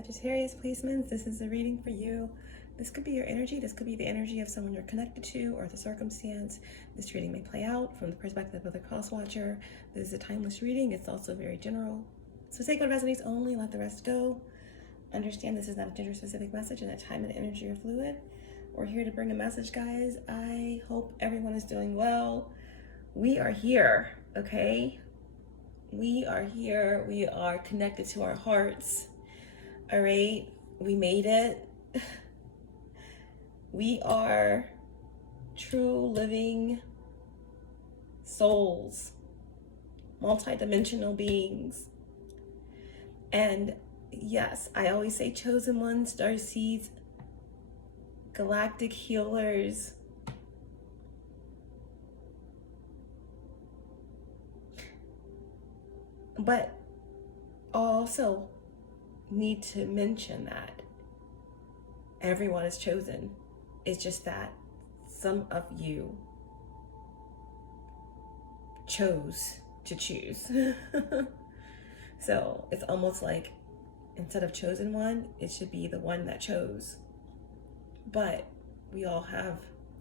Sagittarius placements, this is a reading for you. This could be your energy. This could be the energy of someone you're connected to or the circumstance. This reading may play out from the perspective of the cross watcher. This is a timeless reading. It's also very general. So take what resonates only, let the rest go. Understand this is not a gender specific message, and that time and energy are fluid. We're here to bring a message, guys. I hope everyone is doing well. We are here, okay? We are here. We are connected to our hearts. All right, we made it. We are true living souls, multidimensional beings. And yes, I always say chosen ones, starseeds, galactic healers. But also need to mention that everyone is chosen. It's just that some of you chose to choose. So it's almost like instead of chosen one, it should be the one that chose. But we all have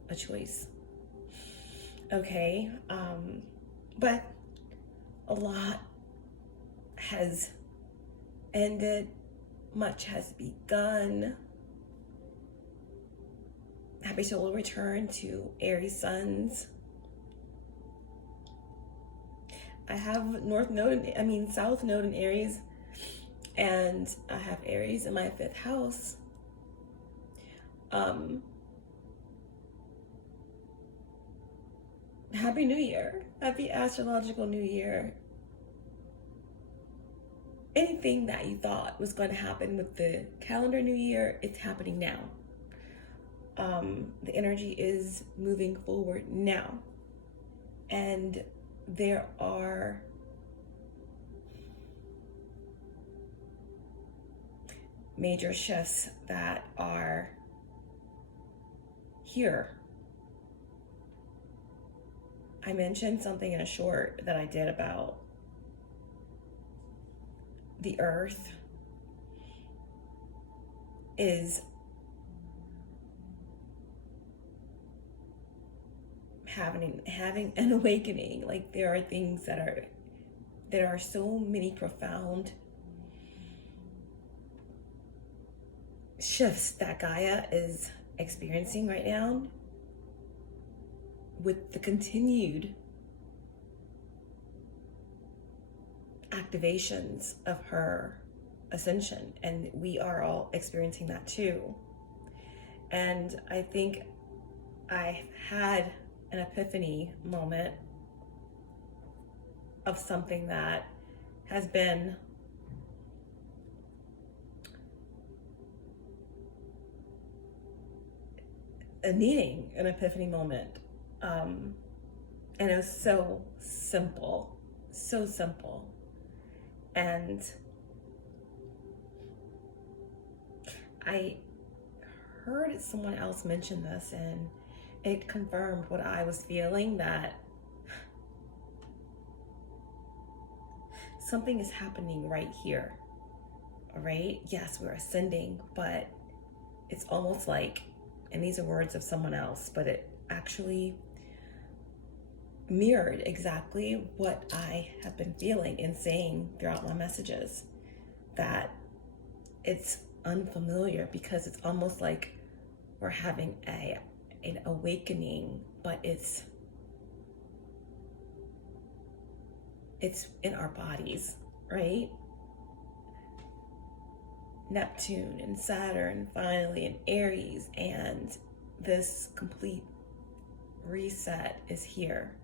a choice. Okay, but a lot has ended, much has begun. Happy soul return to Aries suns. I have South node in Aries, and I have Aries in my 5th house. Happy New Year. Happy astrological New Year. Anything that you thought was going to happen with the calendar New Year, it's happening now. The energy is moving forward now. And there are major shifts that are here. I mentioned something in a short that I did about the earth is having an awakening. Like, there are things there are so many profound shifts that Gaia is experiencing right now with the continued activations of her ascension, and we are all experiencing that too. And I think I had an epiphany moment of something that has been needing an epiphany moment. And it was so simple. And I heard someone else mention this, and it confirmed what I was feeling, that something is happening right here. All right? Yes, we're ascending, but it's almost like, and these are words of someone else, but it actually mirrored exactly what I have been feeling and saying throughout my messages, that it's unfamiliar, because it's almost like we're having an awakening, but it's in our bodies, right? Neptune and Saturn finally in Aries, and this complete reset is here.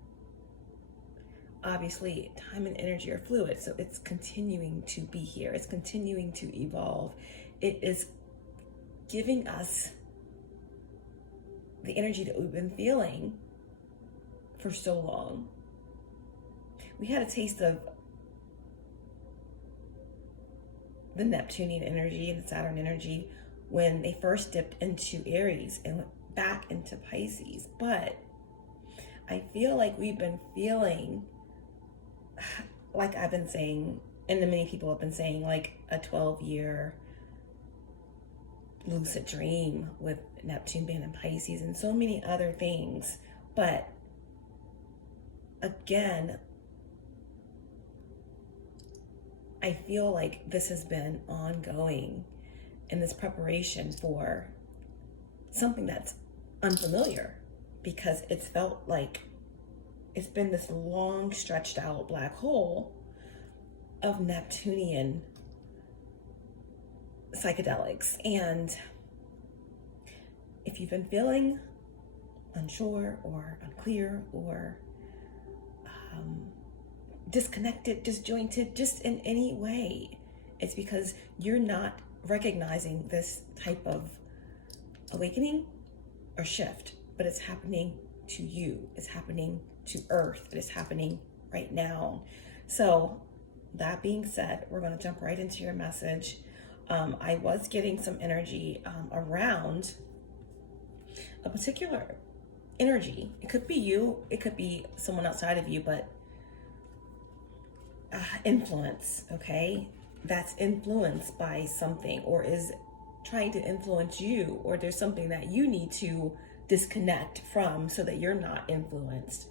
Obviously, time and energy are fluid, so it's continuing to be here. It's continuing to evolve. It is giving us the energy that we've been feeling for so long. We had a taste of the Neptunian energy and the Saturn energy when they first dipped into Aries and went back into Pisces. But I feel like we've been feeling, like I've been saying, and the many people have been saying, like a 12-year lucid dream with Neptune being in Pisces and so many other things. But again, I feel like this has been ongoing in this preparation for something that's unfamiliar, because it's felt like it's been this long stretched out black hole of Neptunian psychedelics. And if you've been feeling unsure or unclear or disconnected, disjointed, just in any way, it's because you're not recognizing this type of awakening or shift, but it's happening to you. It's happening to Earth. It is happening right now. So that being said, we're going to jump right into your message. I was getting some energy around a particular energy. It could be you, it could be someone outside of you, but influence, okay? That's influenced by something, or is trying to influence you, or there's something that you need to disconnect from so that you're not influenced.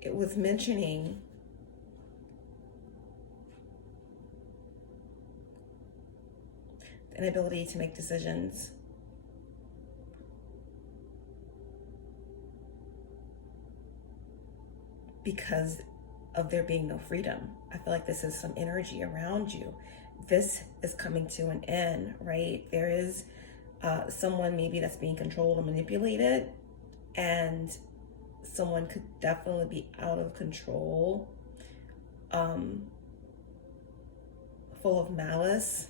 It was mentioning the inability to make decisions, because of there being no freedom. I feel like this is some energy around you. This is coming to an end, right? There is someone maybe that's being controlled or manipulated, and someone could definitely be out of control, full of malice,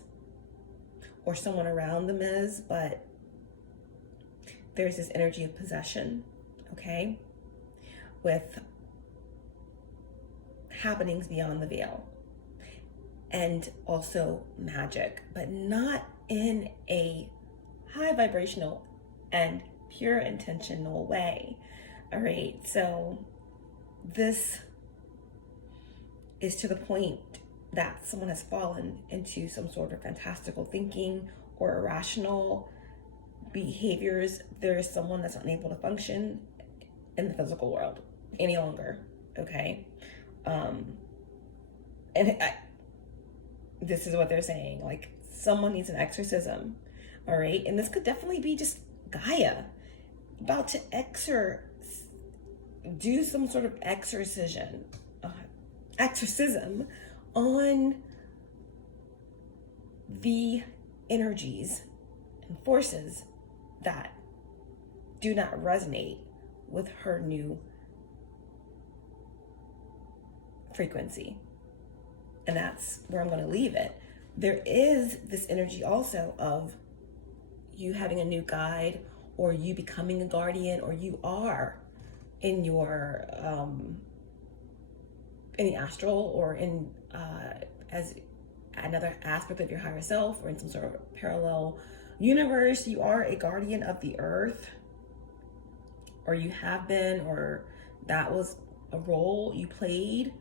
or someone around them is, but there's this energy of possession, okay, with happenings beyond the veil, and also magic, but not in a high vibrational and pure intentional way. All right, so this is to the point that someone has fallen into some sort of fantastical thinking or irrational behaviors. There is someone that's unable to function in the physical world any longer, okay? This is what they're saying, like someone needs an exorcism, all right? And this could definitely be just Gaia about to do some sort of exorcism on the energies and forces that do not resonate with her new frequency. And that's where I'm going to leave it. There is this energy also of you having a new guide, or you becoming a guardian, or you are in your in the astral, or in as another aspect of your higher self, or in some sort of parallel universe. You are a guardian of the earth, or you have been, or that was a role you played.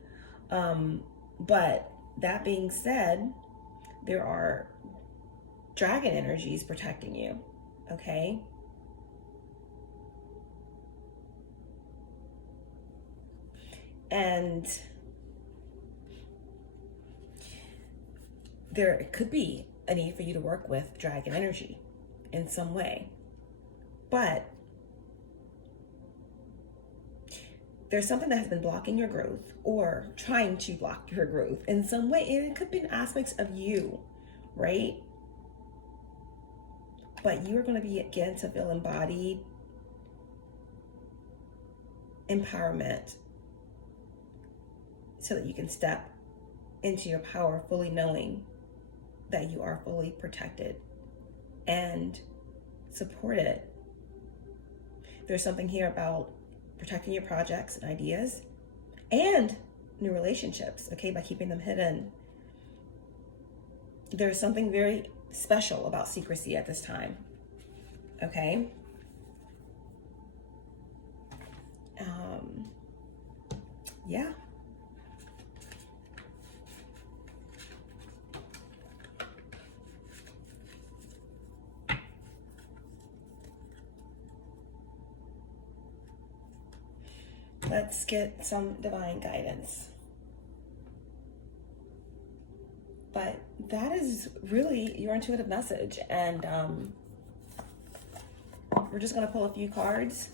But that being said, there are dragon energies protecting you, okay? And there could be a need for you to work with dragon energy in some way. But there's something that has been blocking your growth, or trying to block your growth in some way. And it could be aspects of you, right? But you're going to begin to feel embodied empowerment, so that you can step into your power, fully knowing that you are fully protected and supported. There's something here about protecting your projects and ideas and new relationships, okay, by keeping them hidden. There's something very special about secrecy at this time, okay? Yeah. Let's get some divine guidance. But that is really your intuitive message. And we're just going to pull a few cards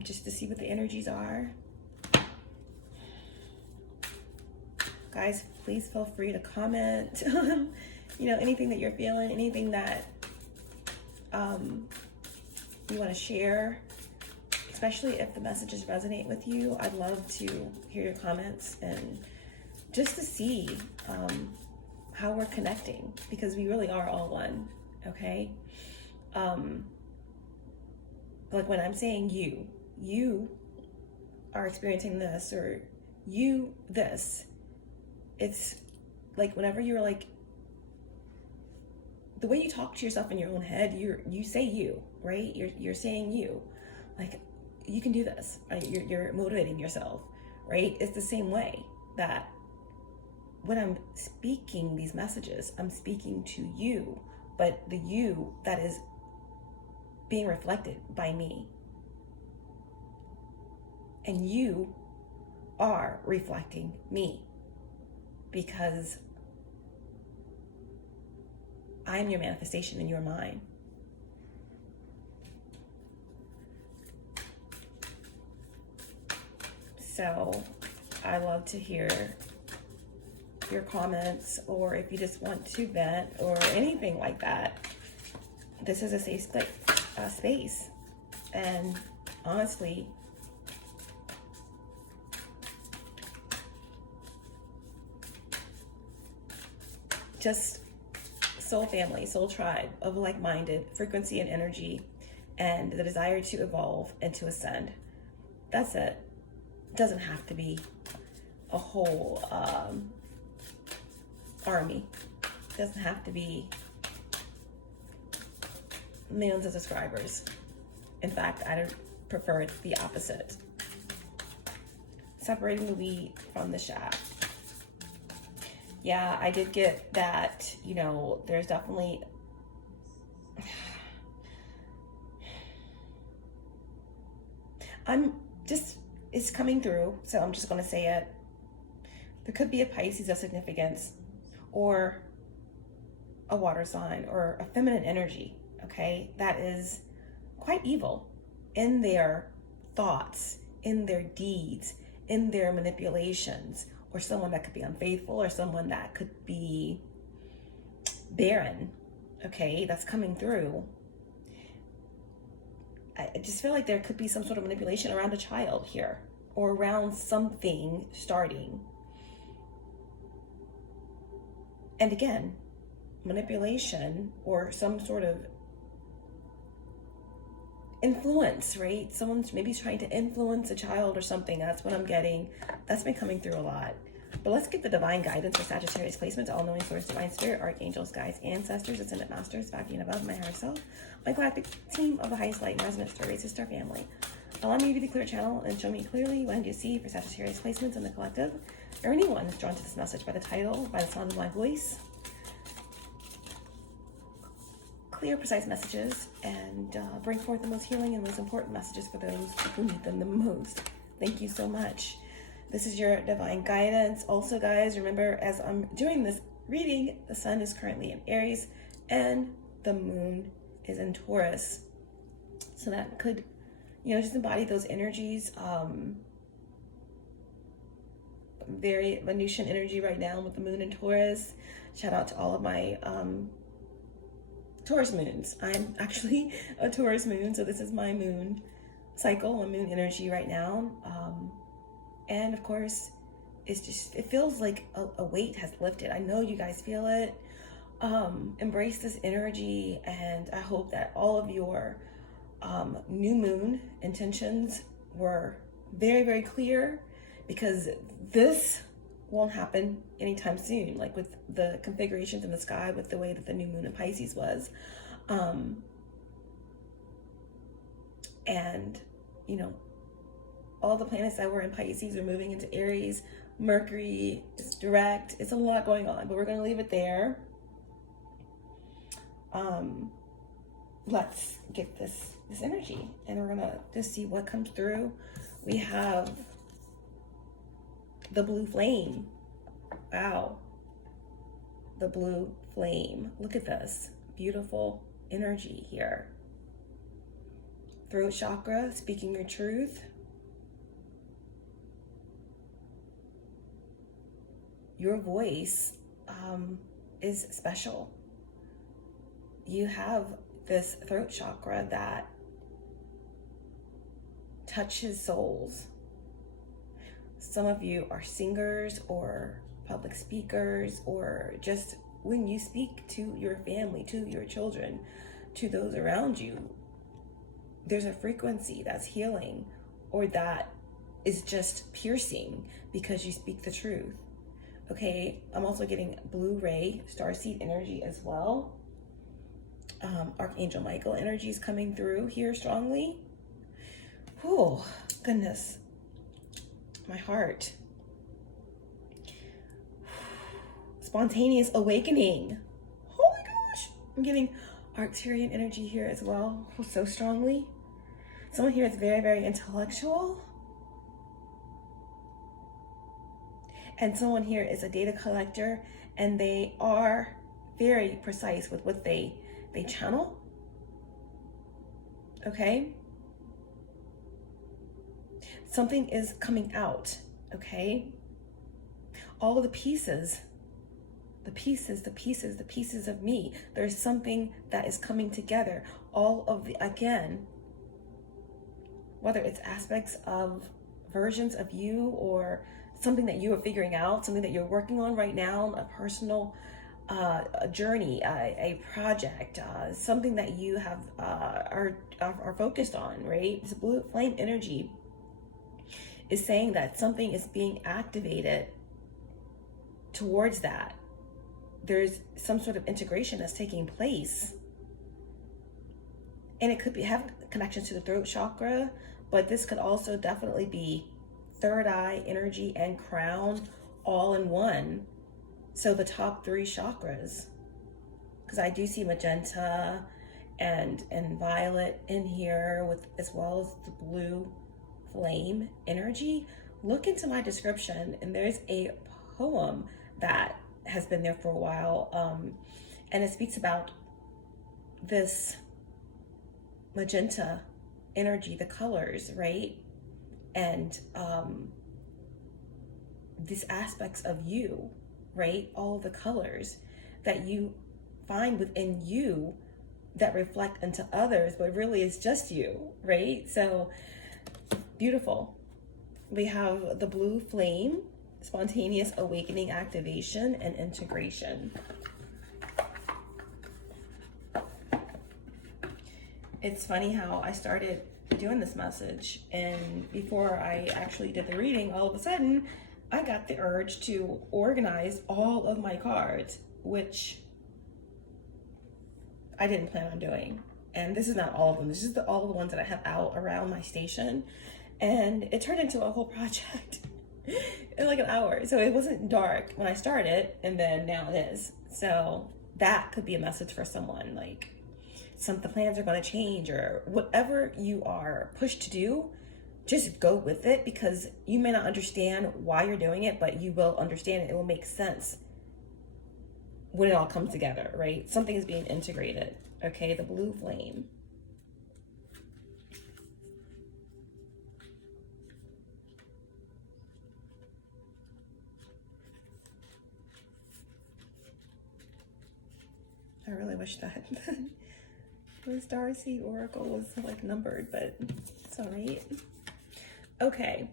just to see what the energies are. Guys, please feel free to comment. You know, anything that you're feeling, anything that you want to share, especially if the messages resonate with you. I'd love to hear your comments and just to see how we're connecting, because we really are all one, okay? Like when I'm saying you are experiencing this, or you this, it's like whenever you're like, the way you talk to yourself in your own head, you say you, right? You're saying you, like, you can do this, right? You're motivating yourself, right? It's the same way that when I'm speaking these messages, I'm speaking to you, but the you that is being reflected by me. And you are reflecting me, because I'm your manifestation and you're mine. So I love to hear your comments, or if you just want to vent or anything like that. This is a safe space. And honestly, just soul family, soul tribe of like-minded frequency and energy, and the desire to evolve and to ascend. That's it. It doesn't have to be a whole army. It doesn't have to be millions of subscribers. In fact, I prefer the opposite. Separating the wheat from the chaff. Yeah, I did get that, you know, there's definitely, it's coming through, so I'm just going to say it. There could be a Pisces of significance, or a water sign, or a feminine energy, okay, that is quite evil in their thoughts, in their deeds, in their manipulations, or someone that could be unfaithful, or someone that could be barren, okay, that's coming through. I just feel like there could be some sort of manipulation around a child here, or around something starting. And again, manipulation or some sort of influence, right? Someone's maybe trying to influence a child or something. That's what I'm getting. That's been coming through a lot. But let's get the divine guidance for Sagittarius placements, all-knowing source, divine spirit, archangels, guides, ancestors, ascendant masters, backing above, my higher self, my galactic team of the highest light and resonance star races, star family. Allow me to be the clear channel and show me clearly what you see for Sagittarius placements in the collective, or anyone who's drawn to this message by the title, by the sound of my voice. Clear, precise messages, and bring forth the most healing and most important messages for those who need them the most. Thank you so much. This is your divine guidance. Also, guys, remember, as I'm doing this reading, the sun is currently in Aries and the moon is in Taurus. So that could, you know, just embody those energies. Very Venusian energy right now with the moon in Taurus. Shout out to all of my Taurus moons. I'm actually a Taurus moon, so this is my moon cycle and moon energy right now. And of course, it feels like a weight has lifted. I know you guys feel it. Embrace this energy, and I hope that all of your new moon intentions were very, very clear, because this won't happen anytime soon, like with the configurations in the sky, with the way that the new moon in Pisces was. And, you know, all the planets that were in Pisces are moving into Aries. Mercury is direct. It's a lot going on, but we're going to leave it there. Let's get this energy, and we're going to just see what comes through We have the blue flame. Wow. The blue flame. Look at this. Beautiful energy here. Throat chakra, speaking your truth. Your voice is special. You have this throat chakra that touches souls. Some of you are singers or public speakers, or just when you speak to your family, to your children, to those around you, there's a frequency that's healing or that is just piercing because you speak the truth. Okay, I'm also getting blue ray, starseed energy as well. Archangel Michael energy is coming through here strongly. Oh, goodness. My heart. Spontaneous awakening. Oh my gosh. I'm getting Arcturian energy here as well, so strongly. Someone here is very, very intellectual. And someone here is a data collector, and they are very precise with what they channel. Okay? Something is coming out, okay? All of the pieces of me. There's something that is coming together. All of the, again, whether it's aspects of versions of you or something that you are figuring out, something that you're working on right now, a personal a journey, a project, something that you have are focused on, right? This blue flame energy is saying that something is being activated towards that. There's some sort of integration that's taking place. And it could have connections to the throat chakra, but this could also definitely be third eye energy and crown all in one. So the top three chakras, because I do see magenta and violet in here, with as well as the blue flame energy. Look into my description, and there's a poem that has been there for a while, and it speaks about this magenta energy, the colors, right? And these aspects of you, right? All of the colors that you find within you that reflect into others, but really it's just you, right? So beautiful. We have the blue flame, spontaneous awakening, activation, and integration. It's funny how I started doing this message, and before I actually did the reading, all of a sudden I got the urge to organize all of my cards, which I didn't plan on doing. And this is not all of them. This is all of the ones that I have out around my station. And it turned into a whole project in like an hour. So it wasn't dark when I started, and then now it is. So that could be a message for someone, like the plans are going to change, or whatever you are pushed to do, just go with it, because you may not understand why you're doing it, but you will understand it. It will make sense when it all comes together, right? Something is being integrated. Okay, the blue flame. I really wish that the Starseed Oracle was like numbered, but it's all right. Okay.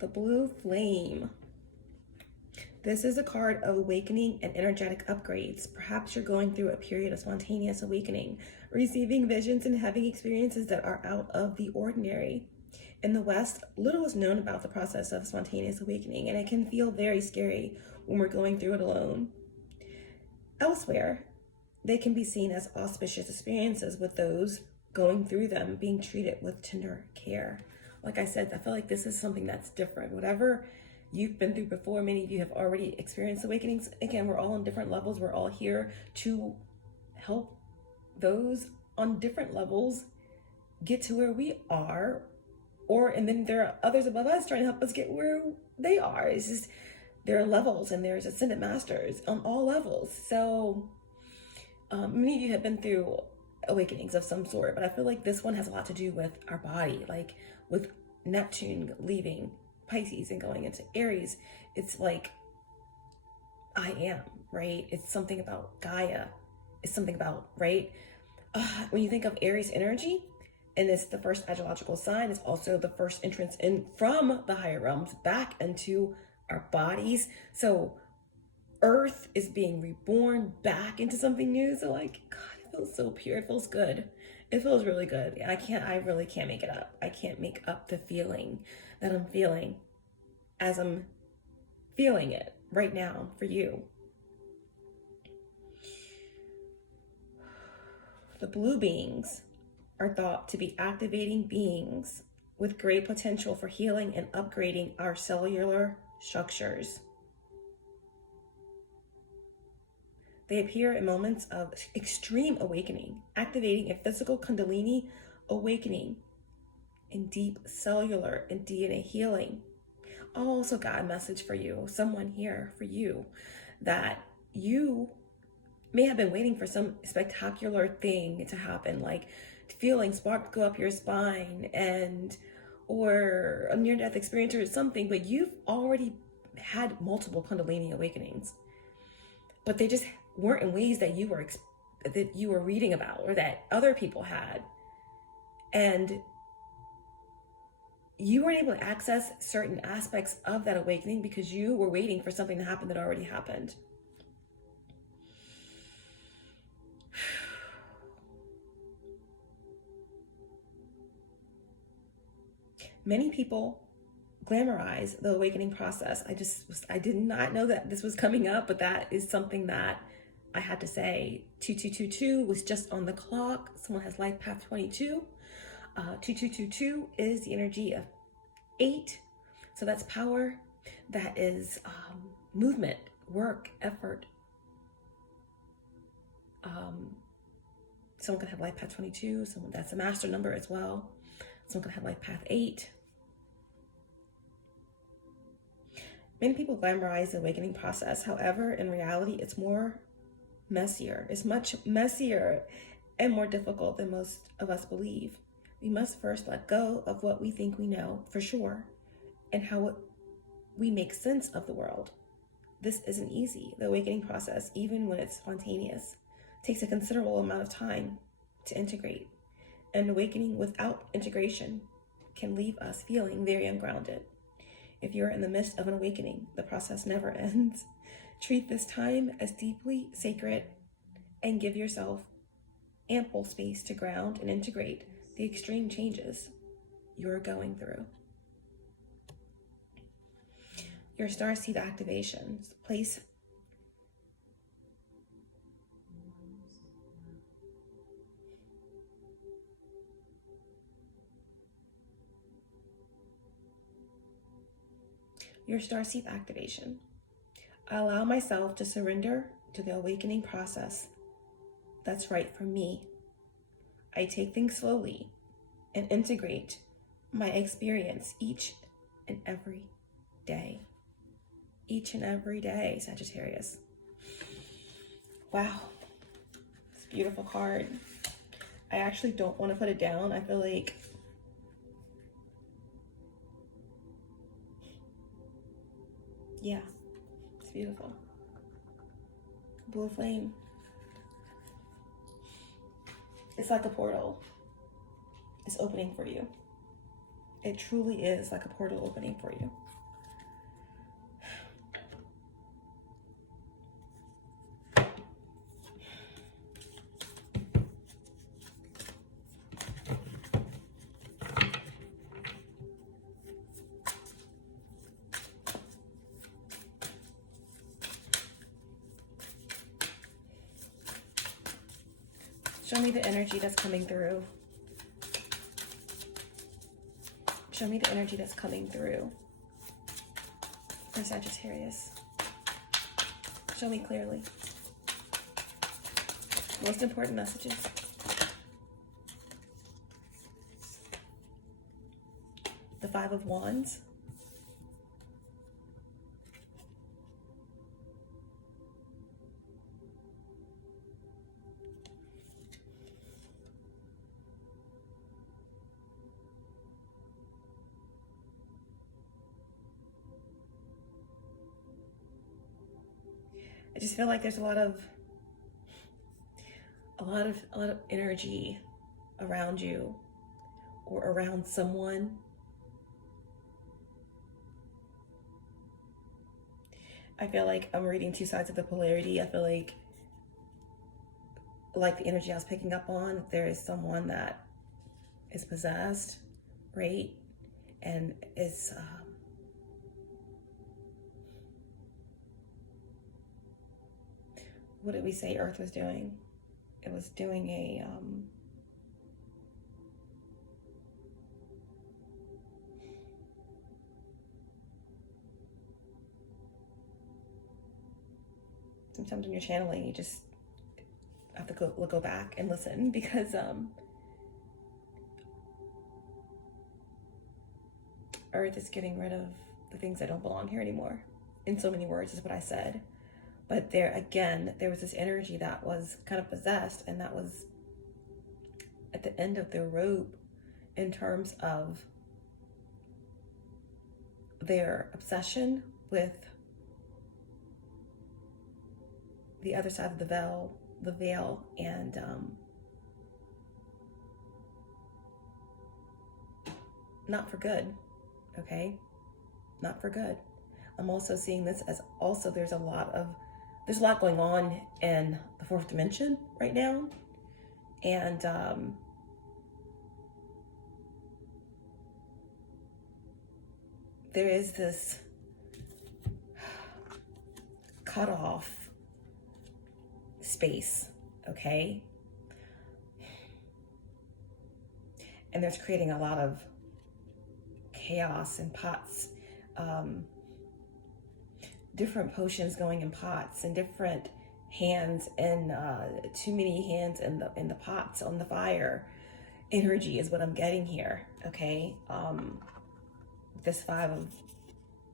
The blue flame. This is a card of awakening and energetic upgrades. Perhaps you're going through a period of spontaneous awakening, receiving visions and having experiences that are out of the ordinary. In the West, little is known about the process of spontaneous awakening, and it can feel very scary when we're going through it alone. Elsewhere, they can be seen as auspicious experiences, with those going through them being treated with tender care. Like I said, I feel like this is something that's different. Whatever you've been through before, many of you have already experienced awakenings. Again, we're all on different levels. We're all here to help those on different levels get to where we are, and then there are others above us trying to help us get where they are. It's just, there are levels, and there's ascended masters on all levels. So many of you have been through awakenings of some sort, but I feel like this one has a lot to do with our body, like with Neptune leaving Pisces and going into Aries. It's like, I am, right? It's something about Gaia. It's something about, right? When you think of Aries energy, and it's the first astrological sign, it's also the first entrance in from the higher realms back into our bodies. So Earth is being reborn back into something new. So like, God, it feels so pure. It feels good. It feels really good. I really can't make it up. I can't make up the feeling that I'm feeling as I'm feeling it right now for you. The blue beings are thought to be activating beings with great potential for healing and upgrading our cellular structures. They appear in moments of extreme awakening, activating a physical Kundalini awakening and deep cellular and DNA healing. Also got a message for you, someone here for you, that you may have been waiting for some spectacular thing to happen, like feeling sparks go up your spine, or a near-death experience or something, but you've already had multiple Kundalini awakenings, but they just weren't in ways that you were reading about or that other people had, and you weren't able to access certain aspects of that awakening because you were waiting for something to happen that already happened. Many people glamorize the awakening process. I did not know that this was coming up, but that is something that I had to say. 2222 was just on the clock. Someone has life path 22. 2222 is the energy of 8. So that's power. That is movement, work, effort. Someone could have life path 22. Someone, that's a master number as well. Someone could have life path 8. Many people glamorize the awakening process. However, in reality, it's more messier. It's much messier and more difficult than most of us believe. We must first let go of what we think we know for sure and how we make sense of the world. This isn't easy. The awakening process, even when it's spontaneous, takes a considerable amount of time to integrate. And awakening without integration can leave us feeling very ungrounded. If you're in the midst of an awakening, the process never ends. Treat this time as deeply sacred and give yourself ample space to ground and integrate the extreme changes you're going through. Your starseed activations. Place your starseed activation. I allow myself to surrender to the awakening process that's right for me. I take things slowly and integrate my experience each and every day. Each and every day, Sagittarius. Wow, it's a beautiful card. I actually don't want to put it down. I feel like yeah, it's beautiful. Blue flame. It's like a portal. It's opening for you. It truly is like a portal opening for you. Show me the energy that's coming through. Show me the energy that's coming through for Sagittarius. Show me clearly. Most important messages. the Five of Wands. I just feel like there's a lot of energy around you or around someone. I feel like I'm reading two sides of the polarity. I feel like the energy I was picking up on, there is someone that is possessed, right? And is what did we say Earth was doing? It was doing a sometimes when you're channeling, you just have to go back and listen, because Earth is getting rid of the things that don't belong here anymore. In so many words is what I said. But there was this energy that was kind of possessed, and that was at the end of their rope in terms of their obsession with the other side of the veil, and not for good, okay? Not for good. I'm also seeing this as also there's a lot going on in the fourth dimension right now, and there is this cutoff space, okay? And there's creating a lot of chaos and pots, different potions going in pots, and different hands, and too many hands in the pots on the fire. Energy is what I'm getting here, okay? This Five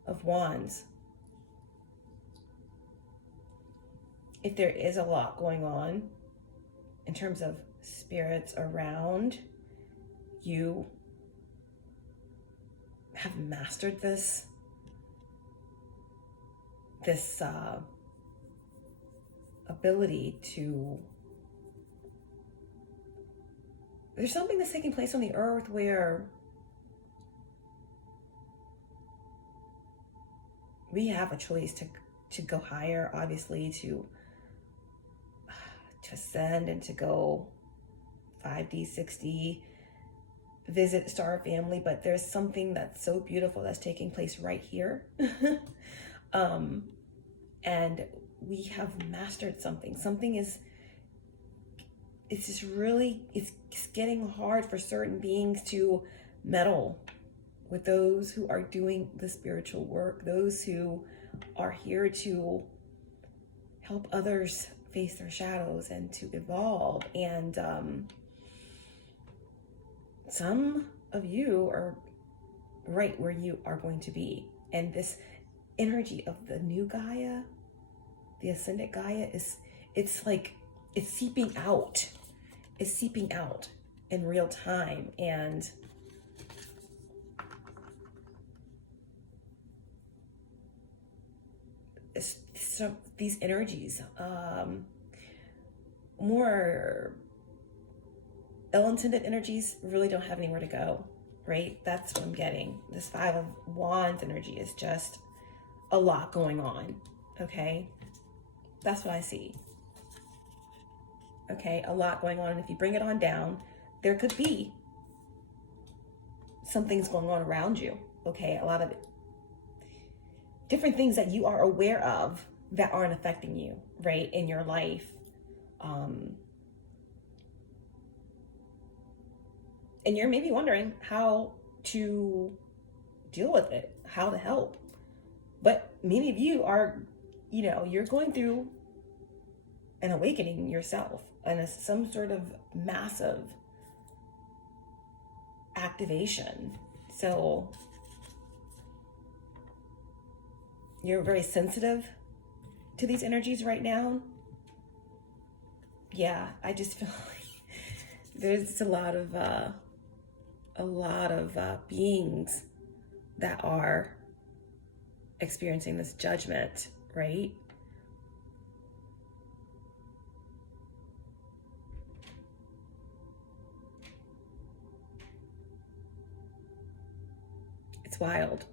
of Wands. If there is a lot going on in terms of spirits around, you have mastered this ability to, there's something that's taking place on the earth where we have a choice to go higher, obviously, to ascend and to go 5D, 6D, visit star family. But there's something that's so beautiful that's taking place right here. And we have mastered something. It's just really, it's getting hard for certain beings to meddle with those who are doing the spiritual work, those who are here to help others face their shadows and to evolve. And some of you are right where you are going to be. And this energy of the new Gaia, the ascendant Gaia, it's seeping out. It's seeping out in real time. And these energies, more ill-intended energies really don't have anywhere to go, right? That's what I'm getting. This Five of Wands energy is just a lot going on, okay? That's what I see. Okay, a lot going on. And if you bring it on down, there could be some things going on around you, okay? A lot of different things that you are aware of that aren't affecting you, right, in your life. And you're maybe wondering how to deal with it, how to help. But many of you are, you're going through an awakening yourself, and some sort of massive activation. So you're very sensitive to these energies right now. Yeah, I just feel like there's a lot of beings that are experiencing this judgment, right? It's wild.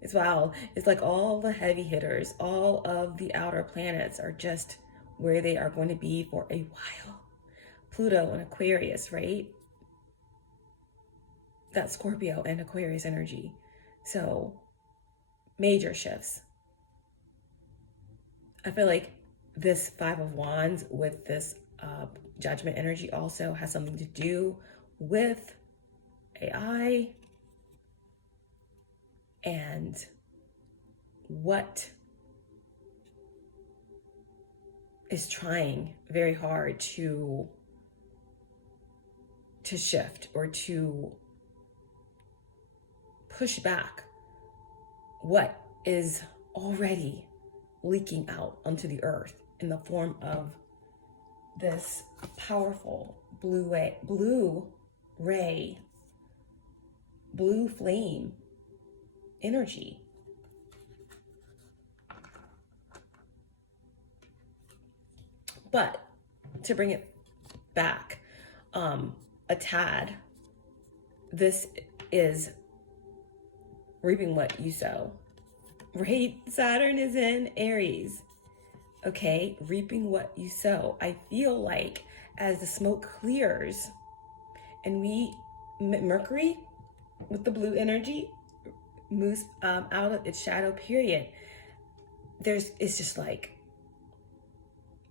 It's wild. It's like all the heavy hitters, all of the outer planets are just where they are going to be for a while. Pluto and Aquarius, right? That's Scorpio and Aquarius energy. So major shifts. I feel like this Five of Wands with this judgment energy also has something to do with AI and what is trying very hard to shift or to push back what is already leaking out onto the earth in the form of this powerful blue ray, blue flame energy. But to bring it back a tad, this is reaping what you sow, right? Saturn is in Aries, okay? Reaping what you sow. I feel like as the smoke clears and Mercury with the blue energy moves out of its shadow period, it's just like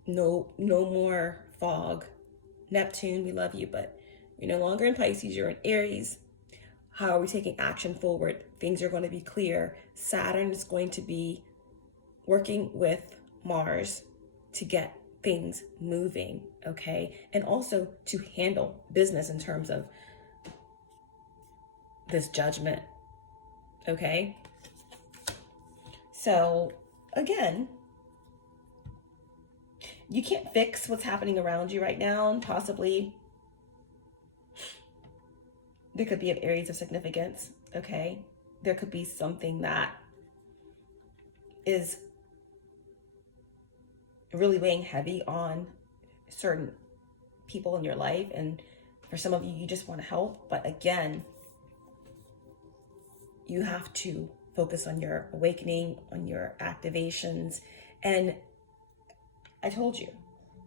no more fog. Neptune, we love you, but you're no longer in Pisces, you're in Aries. How are we taking action forward? Things are going to be clear. Saturn is going to be working with Mars to get things moving, okay? And also to handle business in terms of this judgment, okay? So again, you can't fix what's happening around you right now, and possibly there could be areas of significance, okay? There could be something that is really weighing heavy on certain people in your life, and for some of you, you just want to help. But again, you have to focus on your awakening, on your activations. And I told you,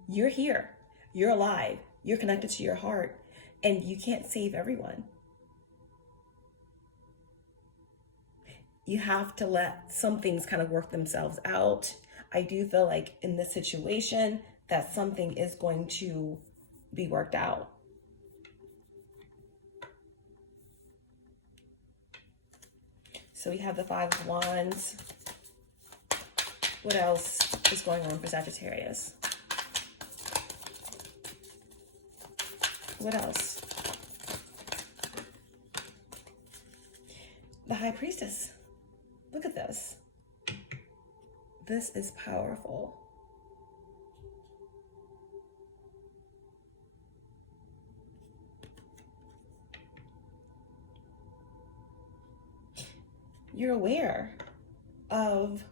you're here, you're alive, you're connected to your heart, and you can't save everyone. You have to let some things kind of work themselves out. I do feel like in this situation that something is going to be worked out. So we have the Five of Wands. What else is going on for Sagittarius? What else? The High Priestess. Look at this. This is powerful. You're aware of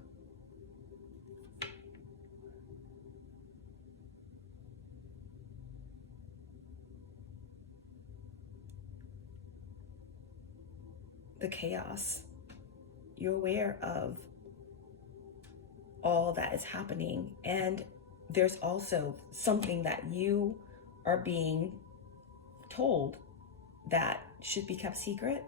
the chaos. You're aware of all that is happening, and there's also something that you are being told that should be kept secret.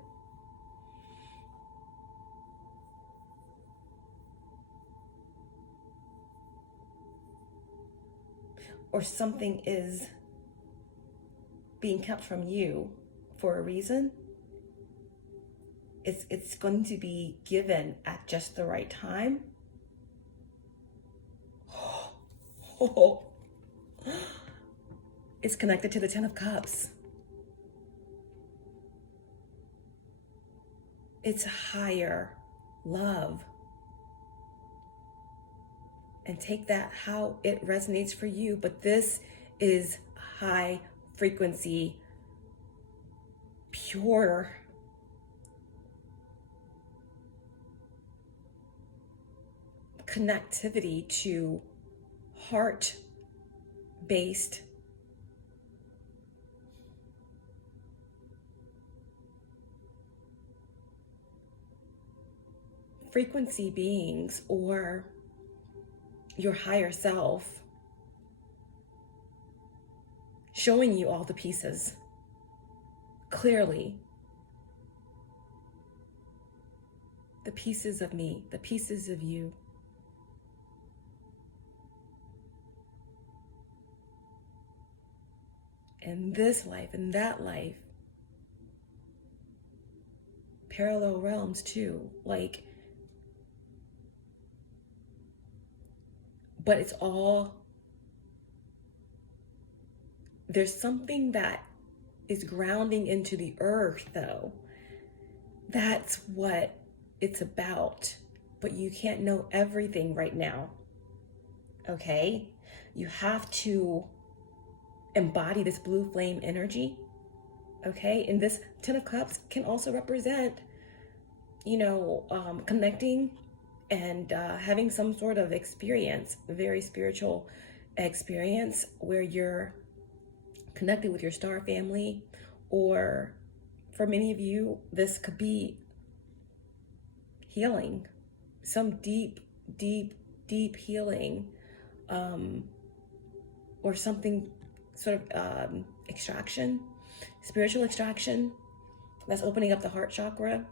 Or something is being kept from you for a reason. It's going to be given at just the right time. It's connected to the Ten of Cups. It's higher love. And take that how it resonates for you. But this is high frequency, pure connectivity to heart-based frequency beings, or your higher self showing you all the pieces clearly. The pieces of me, the pieces of you. And this life and that life. Parallel realms too. Like, but it's all, there's something that is grounding into the earth though. That's what it's about. But you can't know everything right now. Okay? You have to embody this blue flame energy. Okay? And this 10 of Cups can also represent, connecting and having some sort of experience, a very spiritual experience where you're connected with your star family, or for many of you, this could be healing, some deep, deep, deep healing, or something sort of extraction, spiritual extraction that's opening up the heart chakra.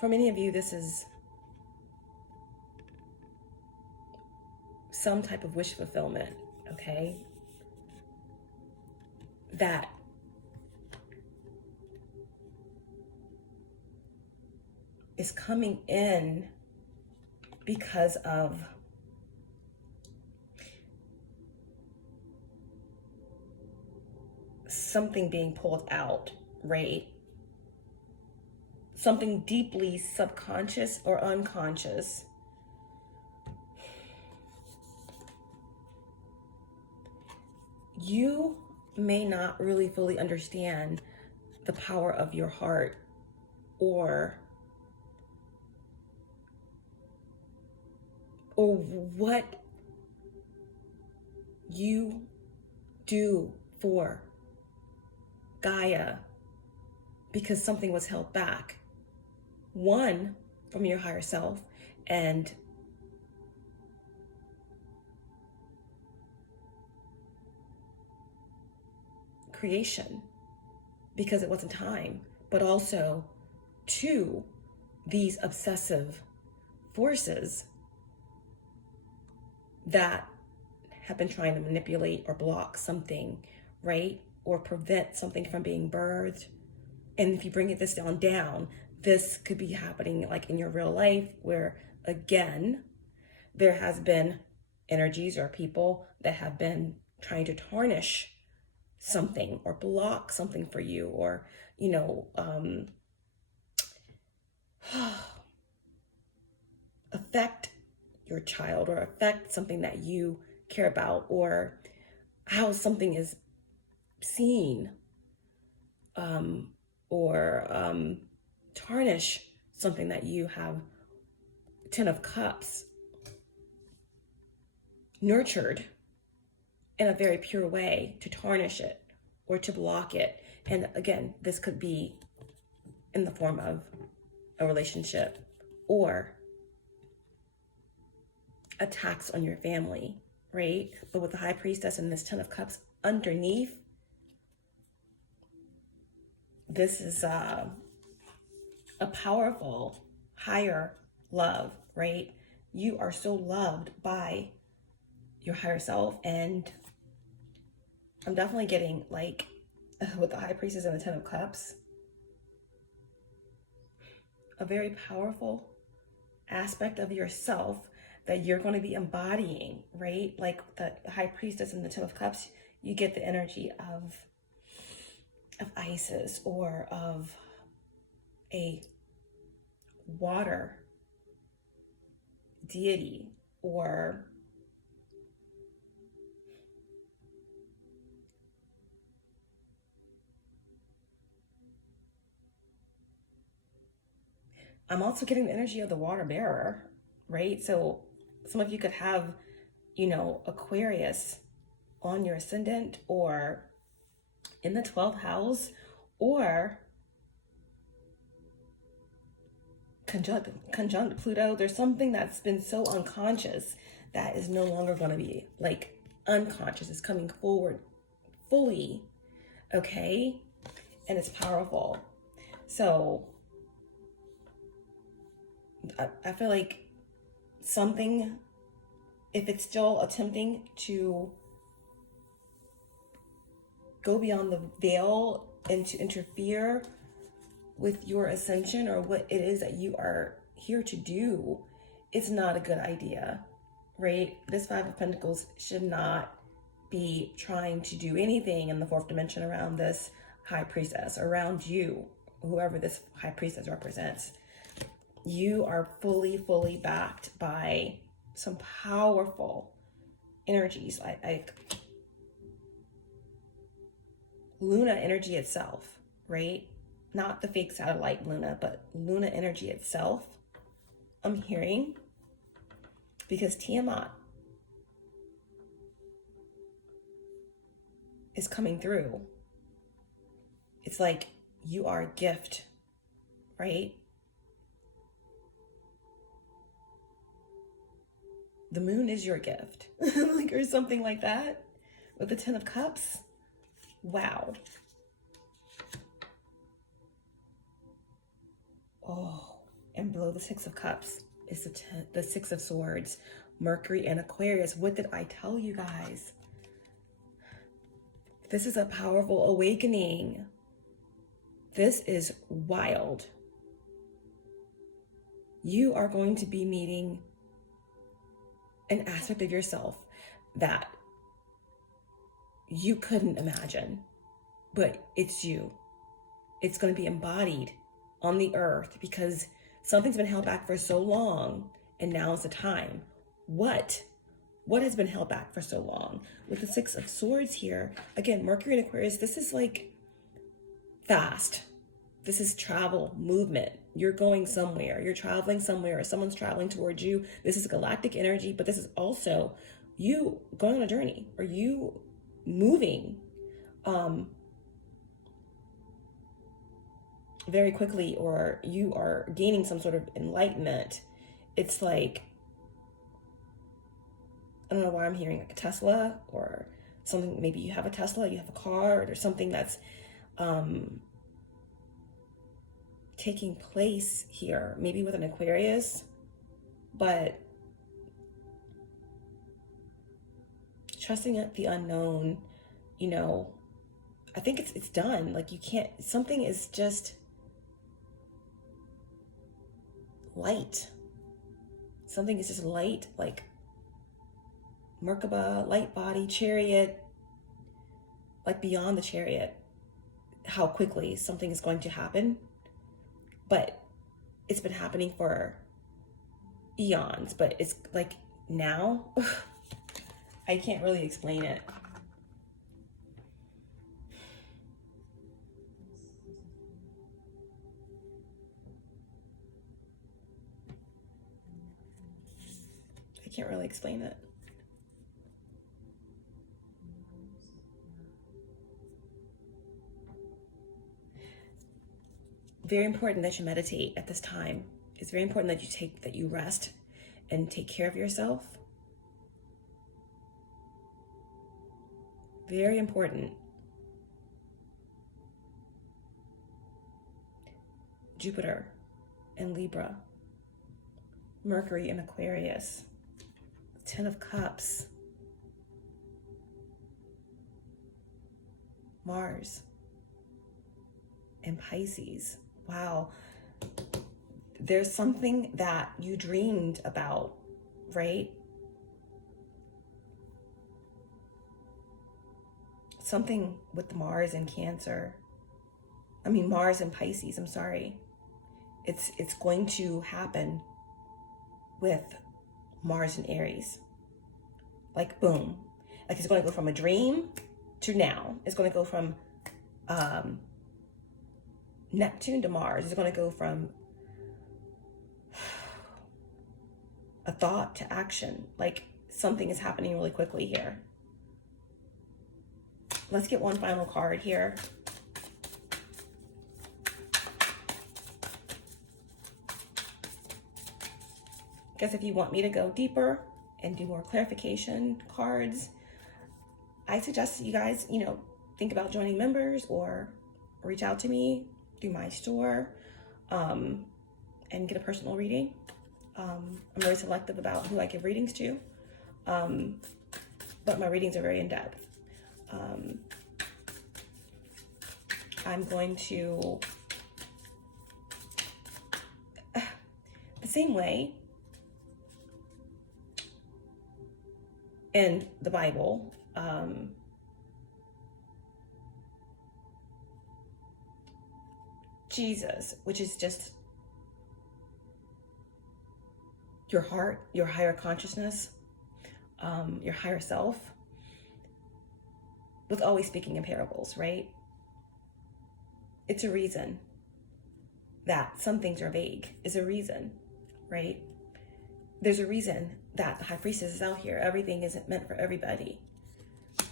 For many of you, this is some type of wish fulfillment, okay? That is coming in because of something being pulled out, right? Something deeply subconscious or unconscious. You may not really fully understand the power of your heart, or what you do for Gaia because something was held back. One, from your higher self, and creation because it wasn't time, but also two, these obsessive forces that have been trying to manipulate or block something, right? Or prevent something from being birthed. And if you bring this down, this could be happening like in your real life, where again, there has been energies or people that have been trying to tarnish something or block something for you, or, affect your child, or affect something that you care about, or how something is seen, or tarnish something that you have 10 of Cups nurtured in a very pure way, to tarnish it or to block it. And again, this could be in the form of a relationship or attacks on your family, right? But with the High Priestess and this 10 of Cups underneath, this is a powerful higher love, right? You are so loved by your higher self. And I'm definitely getting, like, with the High Priestess and the 10 of Cups, a very powerful aspect of yourself that you're going to be embodying, right? Like the High Priestess and the 10 of Cups, you get the energy of of Isis or of a water deity, or I'm also getting the energy of the water bearer, right? So some of you could have, you know, Aquarius on your ascendant or in the 12th house, or conjunct Pluto. There's something that's been so unconscious that is no longer going to be like unconscious. It's coming forward fully, okay? And it's powerful. So I feel like something, if it's still attempting to go beyond the veil and to interfere with your ascension or what it is that you are here to do, it's not a good idea, right? This Five of Pentacles should not be trying to do anything in the fourth dimension around this high priestess, around you, whoever this high priestess represents. You are fully backed by some powerful energies, like Luna energy itself, right? Not the fake satellite Luna, but Luna energy itself, I'm hearing, because Tiamat is coming through. It's like you are a gift, right? The moon is your gift, like, or something like that, with the 10 of Cups. Wow. Oh, and below the 6 of Cups is the 6 of Swords, Mercury and Aquarius. What did I tell you guys? This is a powerful awakening. This is wild. You are going to be meeting an aspect of yourself that you couldn't imagine, but it's you. It's going to be embodied on the earth because something's been held back for so long, and now is the time. What has been held back for so long? With the 6 of Swords here, again, Mercury and Aquarius, this is like fast. This is travel, movement. You're going somewhere. You're traveling somewhere, or someone's traveling towards you. This is galactic energy, but this is also you going on a journey, or you moving very quickly, or you are gaining some sort of enlightenment. It's like, I don't know why I'm hearing like a Tesla or something. Maybe you have a Tesla, you have a car, or something that's taking place here, maybe with an Aquarius, but trusting at the unknown, you know, I think it's done. Like, you can't, something is just light. Something is just light, like Merkaba, light body, chariot, like beyond the chariot, how quickly something is going to happen. But it's been happening for eons, but it's like now, I can't really explain it. I can't really explain it. Very important that you meditate at this time. It's very important that you rest and take care of yourself. Very important. Jupiter and Libra, Mercury and Aquarius, 10 of Cups, Mars and Pisces. Wow. There's something that you dreamed about, right? Something with Mars and Cancer. I mean, Mars and Pisces, I'm sorry. It's going to happen with Mars and Aries. Like, boom. Like, it's going to go from a dream to now. It's going to go from Neptune to Mars. It's going to go from a thought to action. Like, something is happening really quickly here. Let's get one final card here. Guess if you want me to go deeper and do more clarification cards, I suggest you guys, think about joining members or reach out to me through my store and get a personal reading. I'm very selective about who I give readings to, but my readings are very in-depth. I'm going to, the same way in the Bible, Jesus, which is just your heart, your higher consciousness, your higher self, was always speaking in parables, right? It's a reason that some things are vague. Is a reason, right? There's a reason that the high priestess is out here. Everything isn't meant for everybody,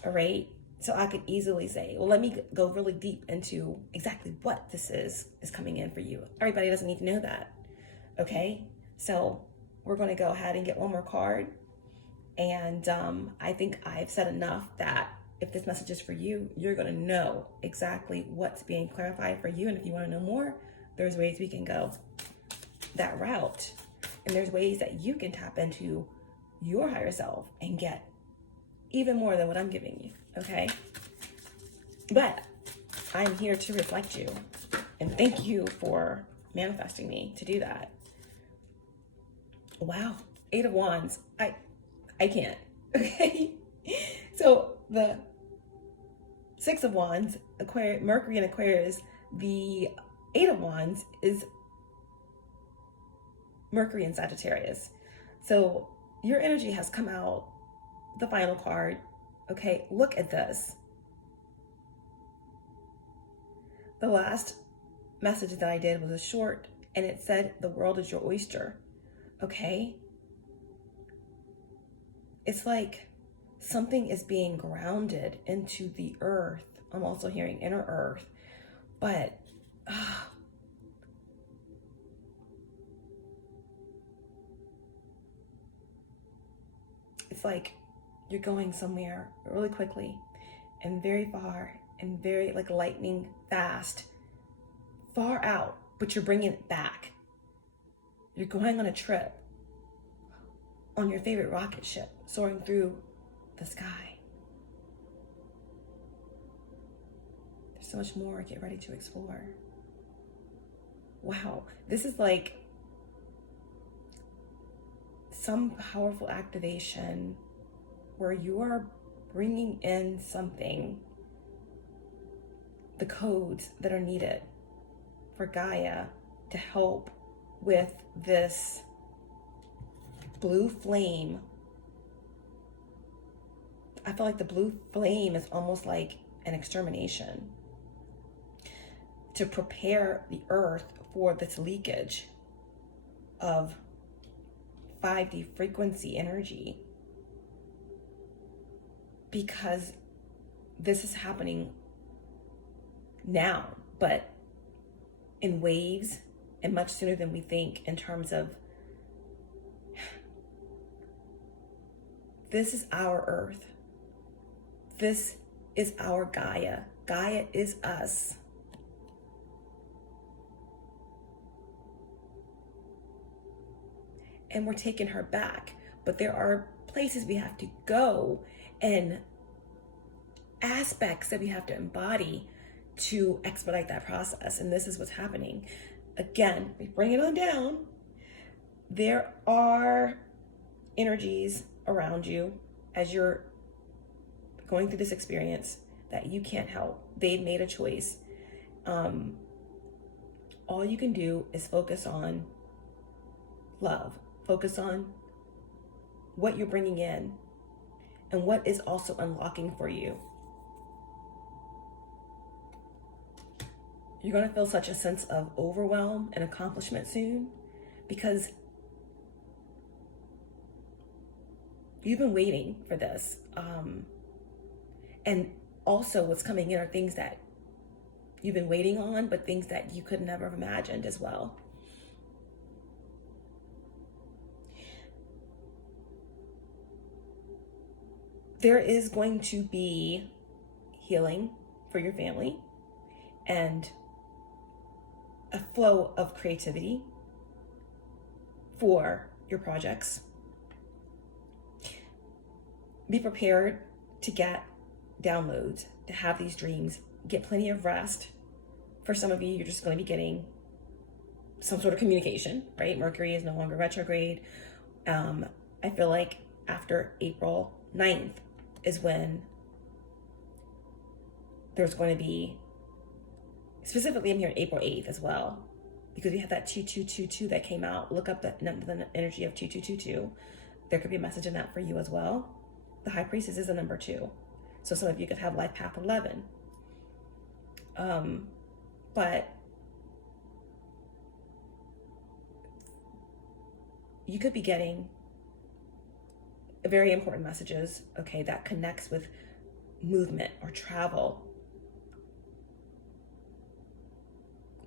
all right? So I could easily say, well, let me go really deep into exactly what this is coming in for you. Everybody doesn't need to know that, okay? So we're going to go ahead and get one more card. And I think I've said enough that if this message is for you, you're going to know exactly what's being clarified for you. And if you want to know more, there's ways we can go that route. And there's ways that you can tap into your higher self and get even more than what I'm giving you, okay? But I'm here to reflect you. And thank you for manifesting me to do that. Wow, 8 of Wands. I can't, okay? So the 6 of Wands, Mercury in Aquarius, the 8 of Wands is Mercury in Sagittarius. So your energy has come out, the final card, okay? Look at this. The last message that I did was a short, and it said, the world is your oyster, okay? It's like something is being grounded into the earth. I'm also hearing inner earth, but it's like you're going somewhere really quickly and very far and very like lightning fast, far out, but you're bringing it back. You're going on a trip on your favorite rocket ship, soaring through the sky. There's so much more. Get ready to explore. Wow, this is like some powerful activation where you are bringing in something, the codes that are needed for Gaia to help with this blue flame. I feel like the blue flame is almost like an extermination to prepare the earth for this leakage of 5D frequency energy, because this is happening now, but in waves and much sooner than we think, in terms of this is our earth. This is our Gaia. Gaia is us. And we're taking her back. But there are places we have to go and aspects that we have to embody to expedite that process. And this is what's happening. Again, we bring it on down. There are energies around you as you're going through this experience that you can't help. They've made a choice. All you can do is focus on love. Focus on what you're bringing in and what is also unlocking for you. You're going to feel such a sense of overwhelm and accomplishment soon because you've been waiting for this. And also what's coming in are things that you've been waiting on, but things that you could never have imagined as well. There is going to be healing for your family and a flow of creativity for your projects. Be prepared to get downloads, to have these dreams, get plenty of rest. For some of you, you're just going to be getting some sort of communication, right? Mercury is no longer retrograde. I feel like after April 9th is when there's going to be, specifically I'm hearing April 8th as well, because we have that 2222 that came out. Look up the energy of 2222. There could be a message in that for you as well. The High Priestess is a number 2. So some of you could have life path 11. But you could be getting very important messages, okay, that connects with movement or travel.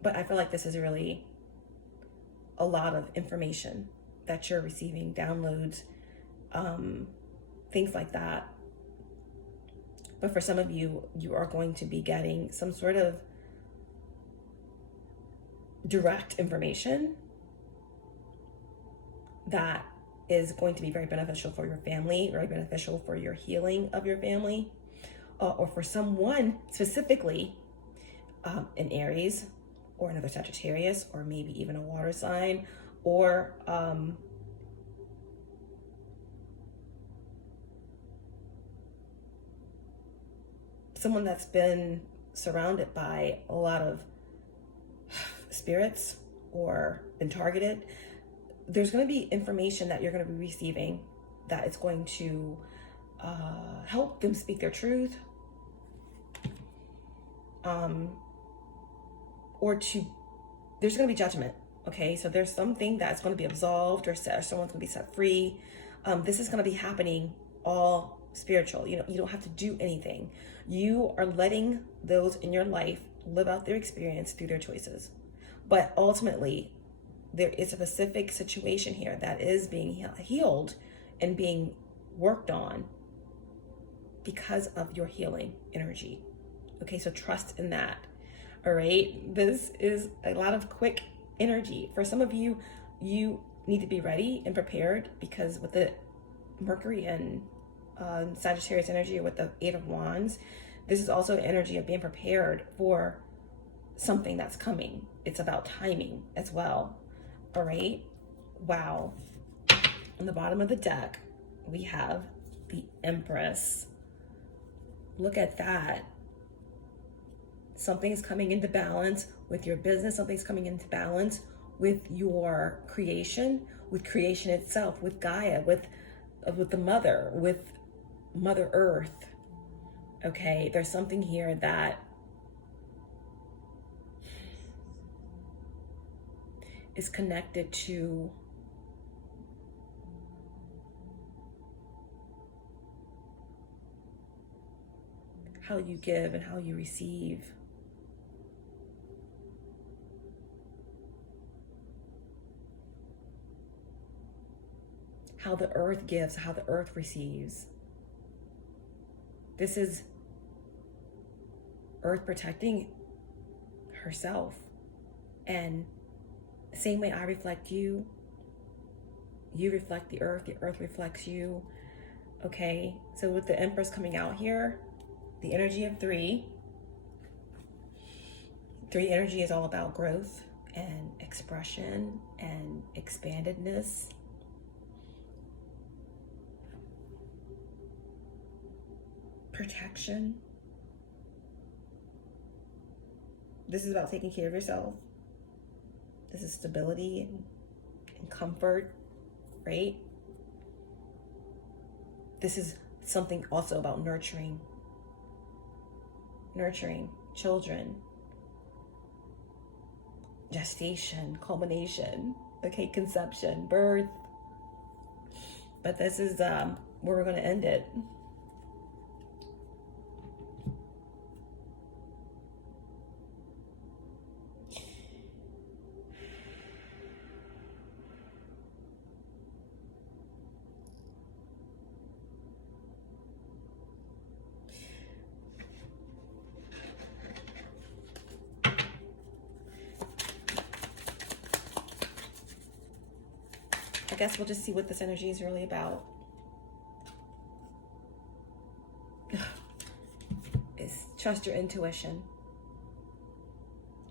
But I feel like this is really a lot of information that you're receiving, downloads, things like that. But for some of you, you are going to be getting some sort of direct information that is going to be very beneficial for your family, very beneficial for your healing of your family, or for someone specifically, an Aries or another Sagittarius, or maybe even a water sign, or someone that's been surrounded by a lot of spirits or been targeted. There's going to be information that you're going to be receiving that is going to help them speak their truth, there's going to be judgment. Okay, so there's something that's going to be absolved, or someone's going to be set free. This is going to be happening all spiritual. You don't have to do anything. You are letting those in your life live out their experience through their choices. But ultimately, there is a specific situation here that is being healed and being worked on because of your healing energy. Okay, so trust in that. All right, this is a lot of quick energy. For some of you, you need to be ready and prepared, because with the Mercury and Sagittarius energy, or with the 8 of Wands, this is also an energy of being prepared for something that's coming. It's about timing as well. All right, wow. On the bottom of the deck, we have the Empress. Look at that. Something's coming into balance with your business. Something's coming into balance with your creation, with creation itself, with Gaia, with the mother, with Mother Earth. Okay, there's something here that is connected to how you give and how you receive. How the earth gives, how the earth receives. This is earth protecting herself. And the same way I reflect you, you reflect the earth reflects you. Okay, so with the Empress coming out here, the energy of 3 energy is all about growth and expression and expandedness. Protection. This is about taking care of yourself. This is stability and comfort, right? This is something also about nurturing children, gestation, culmination, okay, conception, birth. But this is where we're going to end it. I guess we'll just see what this energy is really about. Is trust your intuition.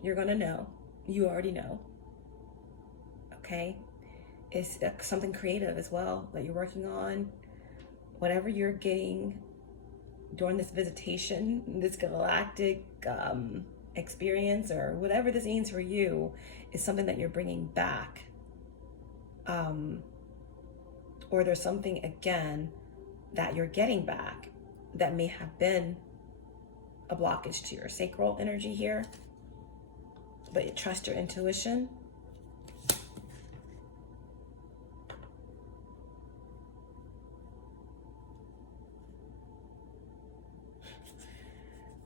You're gonna know. You already know. Okay? It's something creative as well that you're working on. Whatever you're getting during this visitation, this galactic experience, or whatever this means for you, is something that you're bringing back. Or there's something, again, that you're getting back that may have been a blockage to your sacral energy here. But you trust your intuition.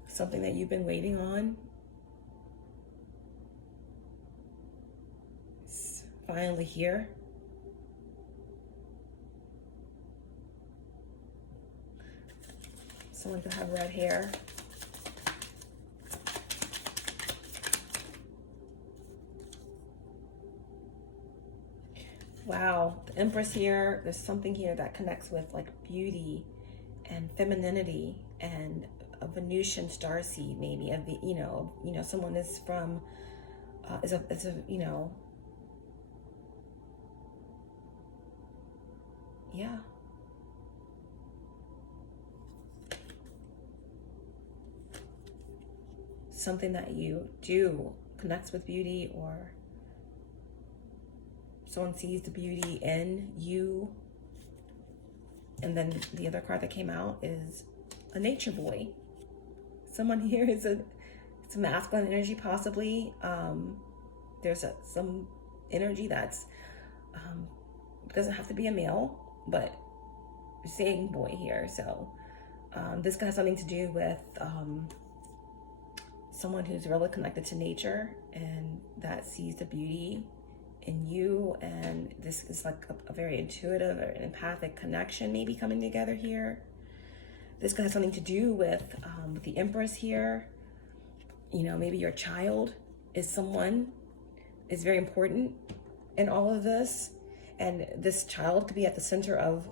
Something that you've been waiting on. It's finally here. Someone could have red hair. Wow, the Empress here, there's something here that connects with like beauty and femininity and a Venusian starseed, maybe, of the, someone is from, is a yeah. Something that you do connects with beauty, or someone sees the beauty in you. And then the other card that came out is a nature boy. Someone here is it's a masculine energy, possibly. There's some energy that's doesn't have to be a male, but saying boy here. So this could have something to do with someone who's really connected to nature and that sees the beauty in you, and this is like a very intuitive or an empathic connection maybe coming together here. This could have something to do with the Empress here. Maybe your child is very important in all of this, and this child could be at the center of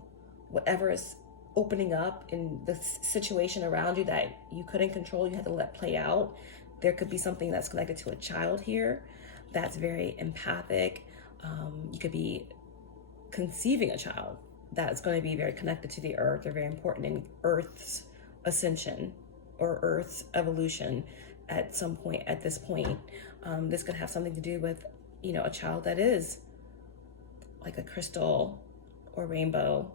whatever is opening up in the situation around you that you couldn't control, you had to let play out. There could be something that's connected to a child here that's very empathic. You could be conceiving a child that's going to be very connected to the earth. They're very important in Earth's ascension or Earth's evolution at some point, at this point. This could have something to do with, a child that is like a crystal or rainbow.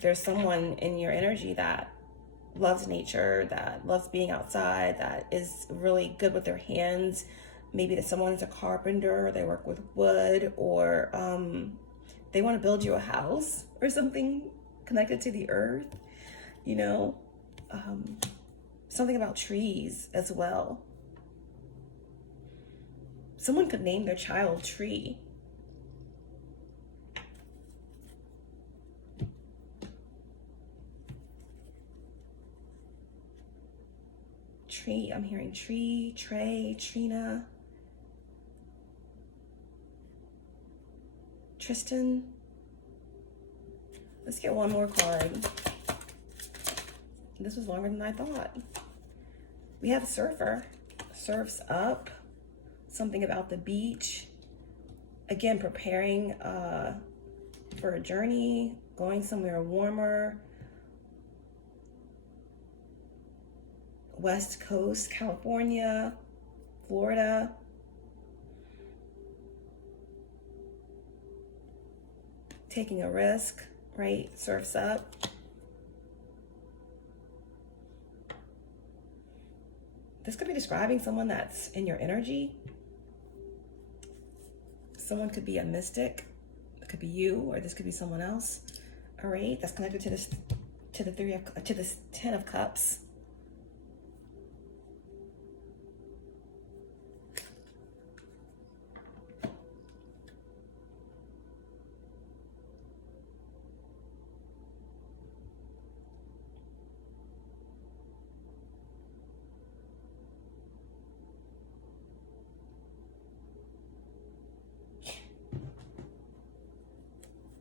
There's someone in your energy that loves nature, that loves being outside, that is really good with their hands. Maybe that someone's a carpenter, they work with wood, or they want to build you a house or something connected to the earth. Something about trees as well. Someone could name their child Tree. Tree, I'm hearing Tree, Trey, Trina, Tristan. Let's get one more card. This was longer than I thought. We have a surfer, surfs up, something about the beach. Again, preparing for a journey, going somewhere warmer, West Coast, California, Florida. Taking a risk, right? Surf's up. This could be describing someone that's in your energy. Someone could be a mystic. It could be you, or this could be someone else. All right, that's connected to this, to this 10 of Cups.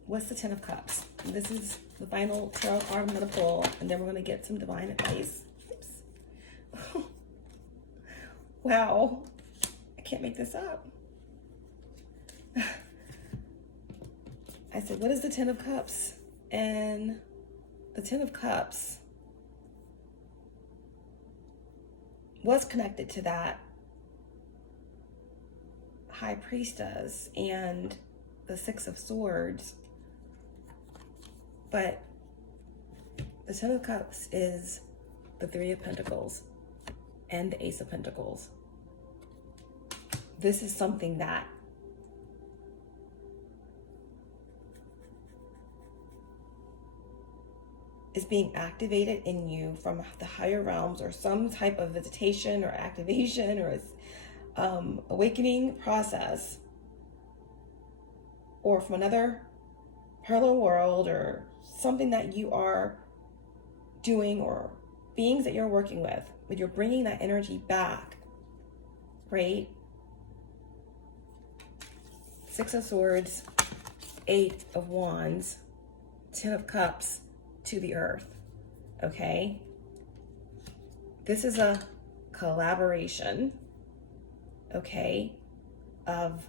What's the 10 of Cups? This is the final tarot card I'm going to pull, and then we're going to get some divine advice. Oops. Wow. I can't make this up. I said, what is the 10 of Cups? And the 10 of Cups was connected to that High Priestess and the 6 of Swords. But the 10 of Cups is the 3 of Pentacles and the Ace of Pentacles. This is something that is being activated in you from the higher realms, or some type of visitation or activation or awakening process, or from another parallel world, or something that you are doing, or beings that you're working with, but you're bringing that energy back, right? 6 of Swords, 8 of Wands, 10 of Cups to the earth, okay? This is a collaboration, okay, of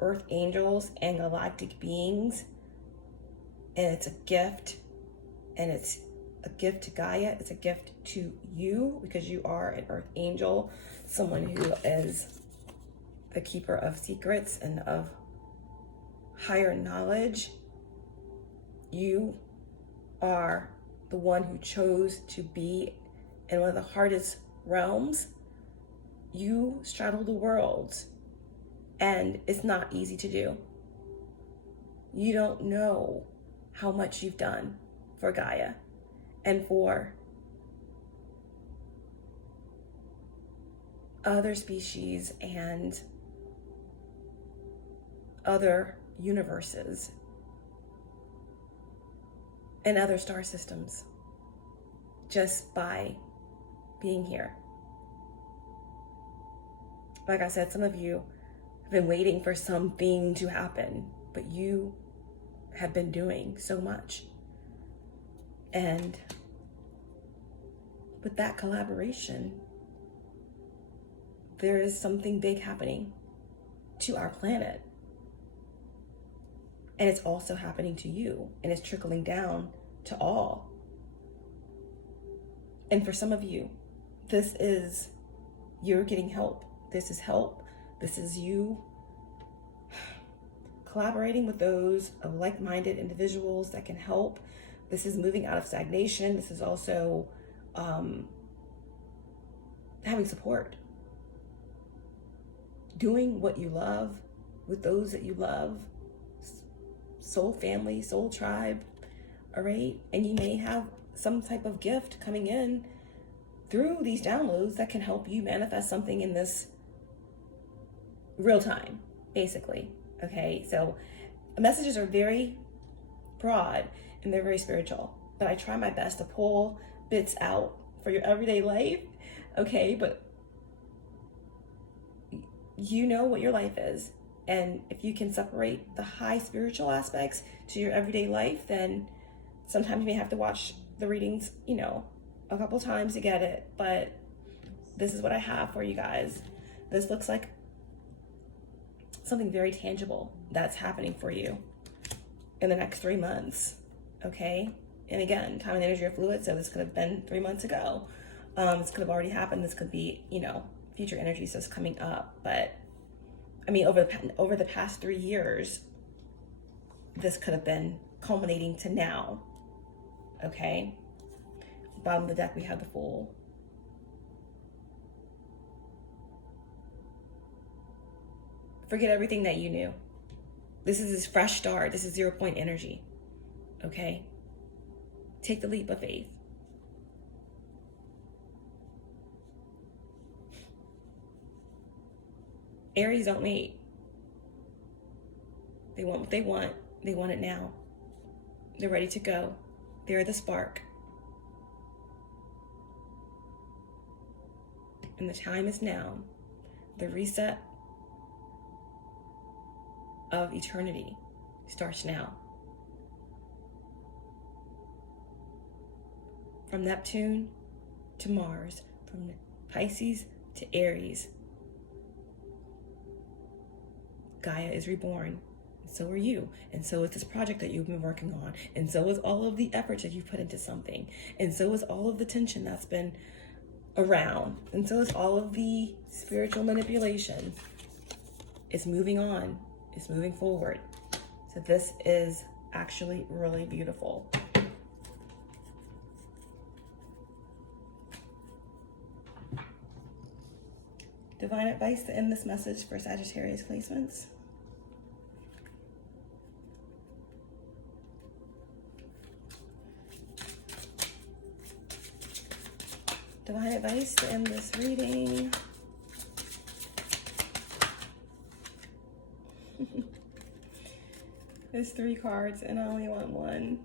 earth angels and galactic beings, and it's a gift, and it's a gift to Gaia. It's a gift to you because you are an earth angel, someone who is the keeper of secrets and of higher knowledge. You are the one who chose to be in one of the hardest realms. You straddle the worlds, and it's not easy to do. You don't know how much you've done for Gaia and for other species and other universes and other star systems just by being here. Like I said, some of you have been waiting for something to happen, but you have been doing so much. And with that collaboration, there is something big happening to our planet. And it's also happening to you, and it's trickling down to all. And for some of you, this is, you're getting help. This is help. This is you collaborating with those of like-minded individuals that can help. This is moving out of stagnation. This is also having support. Doing what you love with those that you love. Soul family, soul tribe, all right? And you may have some type of gift coming in through these downloads that can help you manifest something in this real time, basically, okay? So messages are very broad and they're very spiritual, but I try my best to pull bits out for your everyday life, okay? But you know what your life is. And if you can separate the high spiritual aspects to your everyday life, then sometimes you may have to watch the readings, you know, a couple times to get it. But this is what I have for you guys. This looks like something very tangible that's happening for you in the next 3 months, okay? And again, time and energy are fluid, so this could have been 3 months ago. This could have already happened. This could be, future energy, so it's coming up. But I mean, over the past 3 years, this could have been culminating to now. Okay. Bottom of the deck, we have the Fool. Forget everything that you knew. This is this fresh start. This is 0 point energy. Okay. Take the leap of faith. Aries don't wait. They want what they want. They want it now. They're ready to go. They're the spark. And the time is now. The reset of eternity starts now. From Neptune to Mars, from Pisces to Aries, Gaia is reborn. So are you. And so is this project that you've been working on. And so is all of the efforts that you've put into something. And so is all of the tension that's been around. And so is all of the spiritual manipulation. It's moving on. It's moving forward. So this is actually really beautiful. Divine advice to end this message for Sagittarius placements. Divine advice to end this reading. There's 3 cards and I only want 1.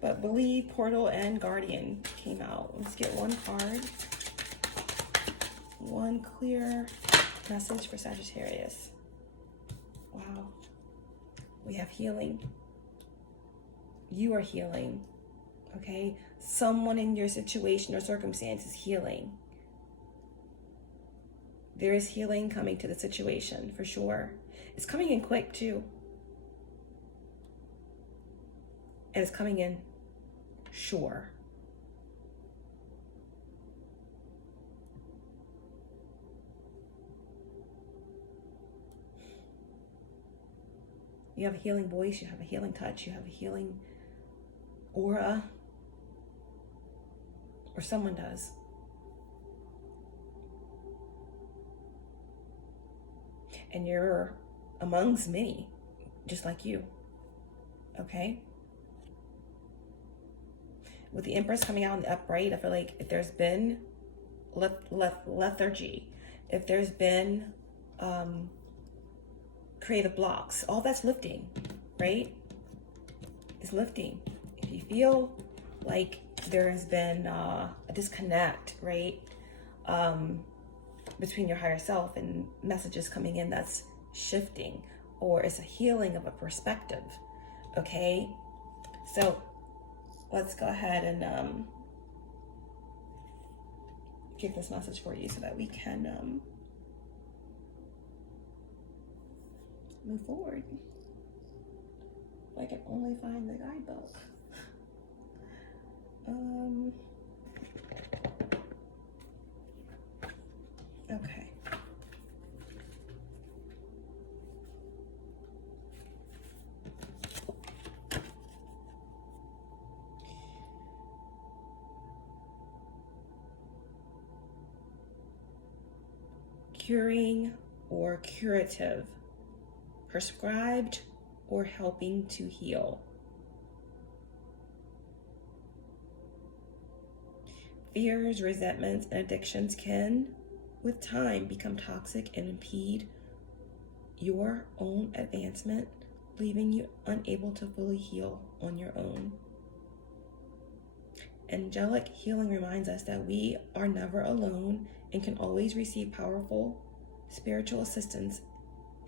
But Believe, Portal, and Guardian came out. Let's get 1 card. 1 clear message for Sagittarius. Wow. We have healing. You are healing. Okay? Someone in your situation or circumstance is healing. There is healing coming to the situation for sure. It's coming in quick too. And it's coming in sure. You have a healing voice, you have a healing touch, you have a healing aura, or someone does. And you're amongst many, just like you, okay? With the Empress coming out in the upright, I feel like if there's been lethargy, if there's been creative blocks, all that's lifting, right? It's lifting. If you feel like there has been a disconnect, right, between your higher self and messages coming in, that's shifting, or it's a healing of a perspective, okay? So let's go ahead and give this message for you so that we can move forward. If I can only find the guidebook. Okay. Curing or curative, prescribed or helping to heal. Fears, resentments, and addictions can, with time, become toxic and impede your own advancement, leaving you unable to fully heal on your own. Angelic healing reminds us that we are never alone and can always receive powerful spiritual assistance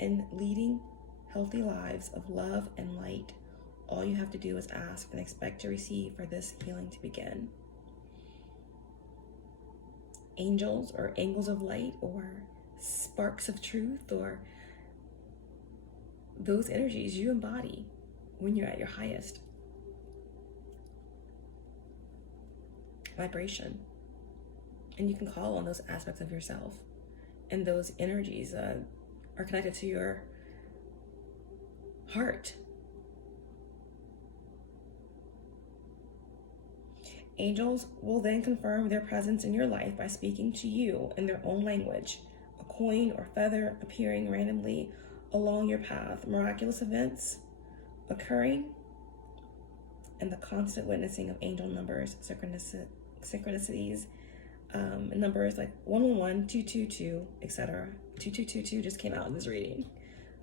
in leading healthy lives of love and light. All you have to do is ask and expect to receive for this healing to begin. Angels or angles of light or sparks of truth, or those energies you embody when you're at your highest. vibration. And you can call on those aspects of yourself. And those energies are connected to your heart. Angels will then confirm their presence in your life by speaking to you in their own language, a coin or feather appearing randomly along your path, miraculous events occurring, and the constant witnessing of angel numbers, synchronicities, numbers like 111, 222, etc. 2222 just came out in this reading.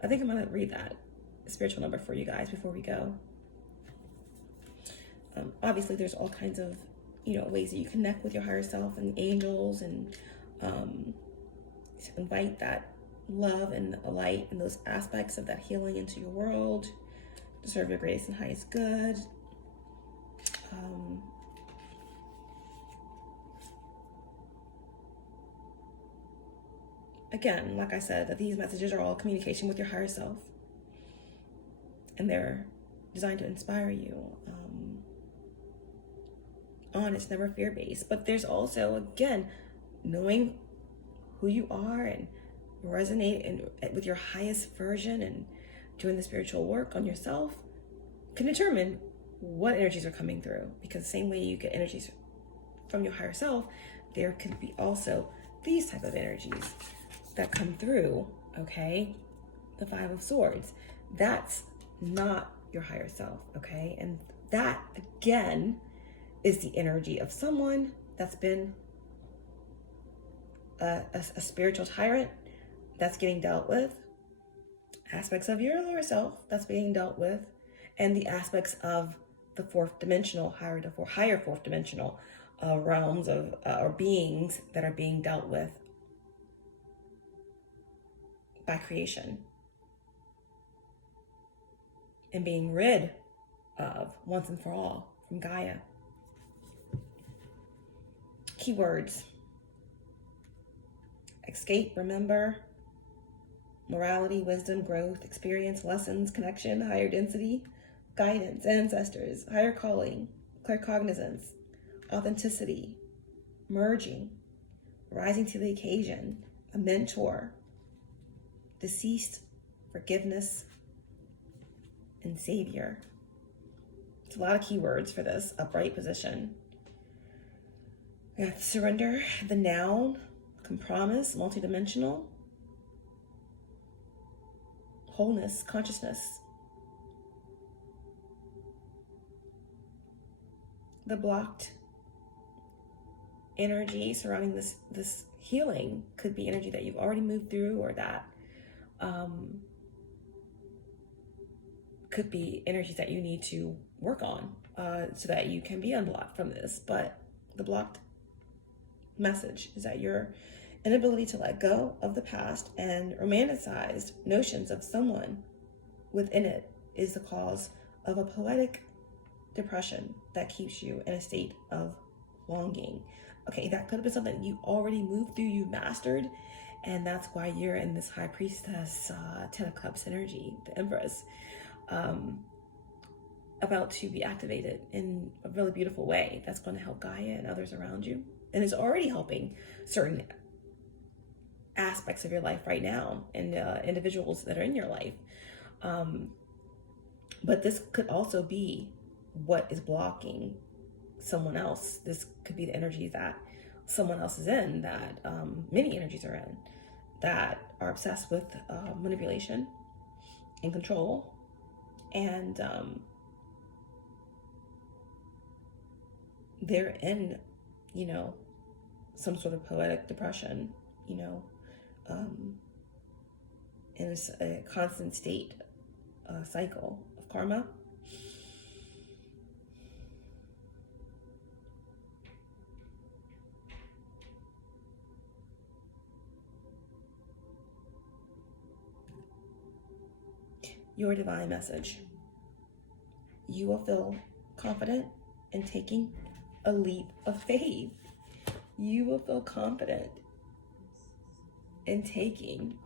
I think I'm going to read that spiritual number for you guys before we go. Obviously, there's all kinds of, ways that you connect with your higher self and angels, and to invite that love and light and those aspects of that healing into your world to serve your greatest and highest good. Again, like I said, that these messages are all communication with your higher self, and they're designed to inspire you. Honest, never fear-based. But there's also, again, knowing who you are and resonate with your highest version and doing the spiritual work on yourself can determine what energies are coming through. Because the same way you get energies from your higher self, there could be also these type of energies that come through, okay? The Five of Swords. That's not your higher self, okay? And that, again, is the energy of someone that's been a spiritual tyrant that's getting dealt with, aspects of your lower self that's being dealt with, and the aspects of the fourth dimensional, higher fourth dimensional realms of or beings that are being dealt with by creation and being rid of once and for all from Gaia. Keywords: escape, remember, morality, wisdom, growth, experience, lessons, connection, higher density, guidance, ancestors, higher calling, claircognizance, authenticity, merging, rising to the occasion, a mentor, deceased, forgiveness, and savior. It's a lot of keywords for this upright position. We have surrender, the noun, compromise, multidimensional, wholeness, consciousness. The blocked energy surrounding this healing could be energy that you've already moved through, or that could be energies that you need to work on so that you can be unblocked from this. But the blocked message is that your inability to let go of the past and romanticized notions of someone within it is the cause of a poetic depression that keeps you in a state of longing. Okay, that could have been something you already moved through, you mastered, and that's why you're in this High Priestess, 10 of Cups energy, the Empress, about to be activated in a really beautiful way that's going to help Gaia and others around you, and is already helping certain aspects of your life right now and individuals that are in your life. But this could also be what is blocking someone else. This could be the energy that someone else is in, that many energies are in, that are obsessed with manipulation and control, and they're in, some sort of poetic depression, in a constant state, cycle of karma. Your divine message: you will feel confident in taking a leap of faith. You will feel confident in taking.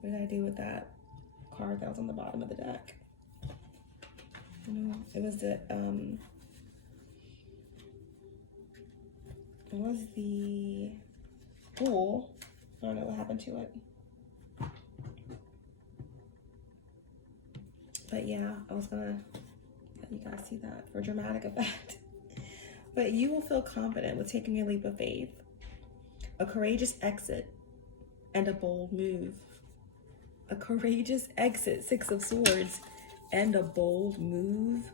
What did I do with that card that was on the bottom of the deck? It was the Fool. I don't know what happened to it. But yeah, I was gonna let you guys see that for dramatic effect. But you will feel confident with taking a leap of faith, a courageous exit, and a bold move. A courageous exit, Six of Swords, and a bold move.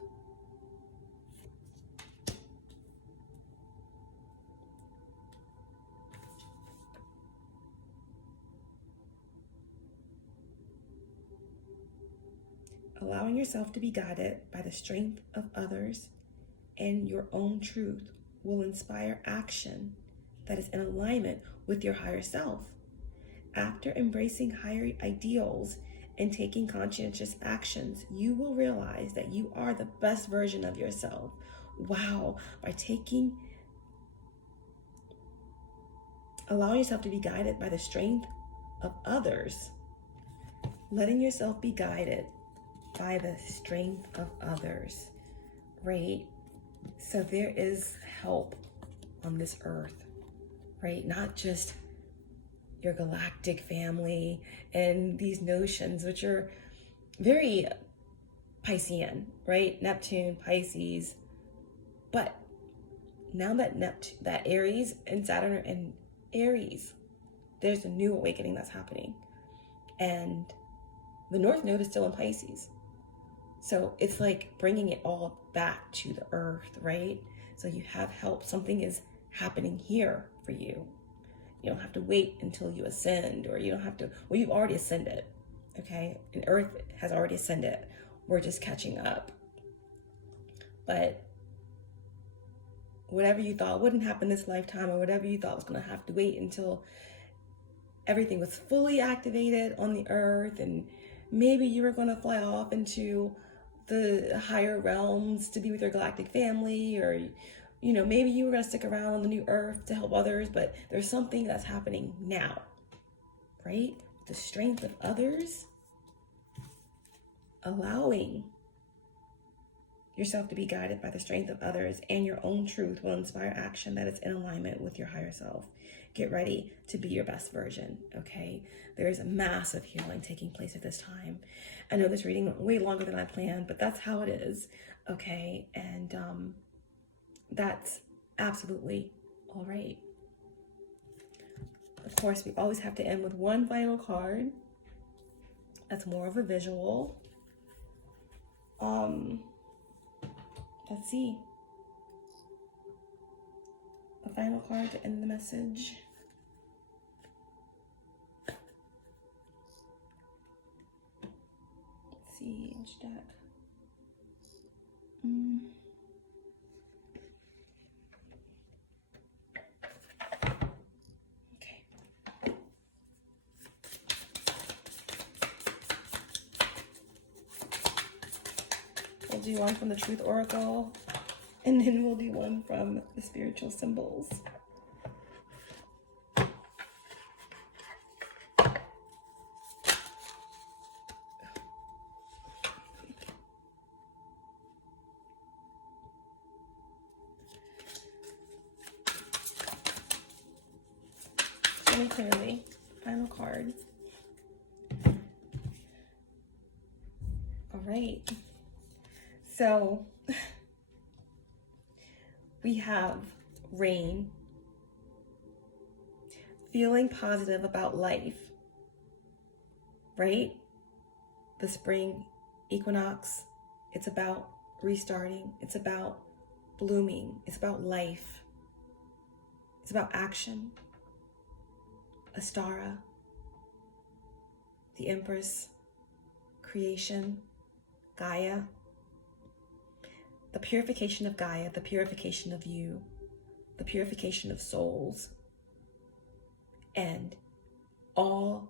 Allowing yourself to be guided by the strength of others and your own truth will inspire action that is in alignment with your higher self. After embracing higher ideals and taking conscientious actions, you will realize that you are the best version of yourself. Wow, by allowing yourself to be guided by the strength of others, letting yourself be guided by the strength of others, right? So there is help on this earth, right? Not just your galactic family and these notions, which are very Piscean, right? Neptune, Pisces. But now that Aries and Saturn are in Aries, there's a new awakening that's happening. And the North Node is still in Pisces. So it's like bringing it all back to the earth, right? So you have help. Something is happening here for you. You don't have to wait until you ascend, or you don't have to, well, you've already ascended, okay? And Earth has already ascended. We're just catching up. But whatever you thought wouldn't happen this lifetime, or whatever you thought was going to have to wait until everything was fully activated on the earth, and maybe you were going to fly off into the higher realms to be with your galactic family, or maybe you were going to stick around on the new earth to help others, but there's something that's happening now, right? The strength of others, allowing yourself to be guided by the strength of others and your own truth will inspire action that is in alignment with your higher self. Get ready to be your best version, okay? There's a massive healing taking place at this time. I know this reading went way longer than I planned, but that's how it is, okay? And that's absolutely all right. Of course, we always have to end with one final card. That's more of a visual. Let's see. A final card to end the message. Let's see, which deck? Okay. We'll do one from the Truth Oracle, and then we'll do one from the spiritual symbols. Really clearly, final card. All right. So we have rain, feeling positive about life, right? The spring equinox, it's about restarting. It's about blooming. It's about life. It's about action. Astara, the Empress, creation, Gaia, the purification of Gaia, the purification of you, the purification of souls, and all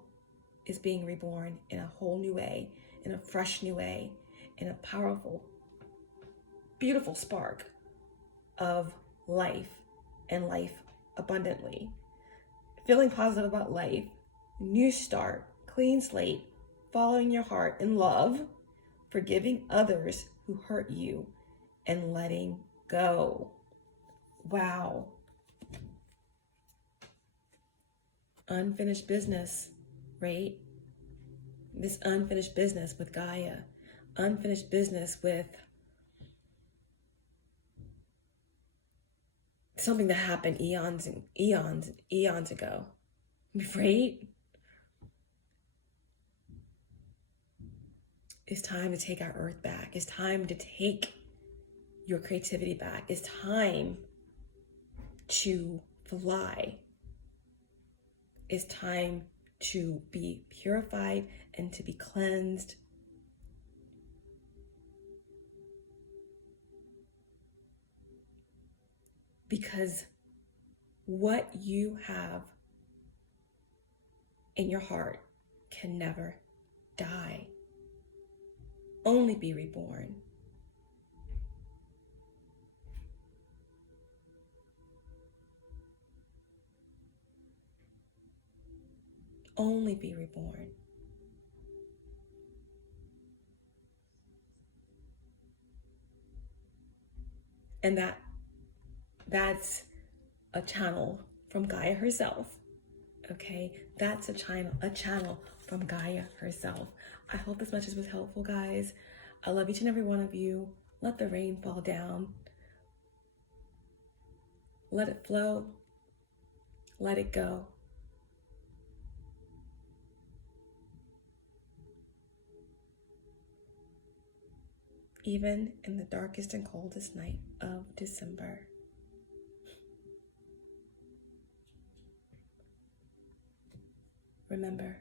is being reborn in a whole new way, in a fresh new way, in a powerful, beautiful spark of life and life abundantly. Feeling positive about life, new start, clean slate, following your heart in love, forgiving others who hurt you and letting go. Wow. Unfinished business, right? This unfinished business with Gaia, unfinished business with something that happened eons and eons and eons ago, right? It's time to take our earth back. It's time to take your creativity back. It's time to fly. It's time to be purified and to be cleansed. Because what you have in your heart can never die. Only be reborn. Only be reborn. And that's a channel from Gaia herself. Okay, that's a channel from Gaia herself. I hope this message was helpful, guys. I love each and every one of you. Let the rain fall down. Let it flow. Let it go. Even in the darkest and coldest night of December. Remember,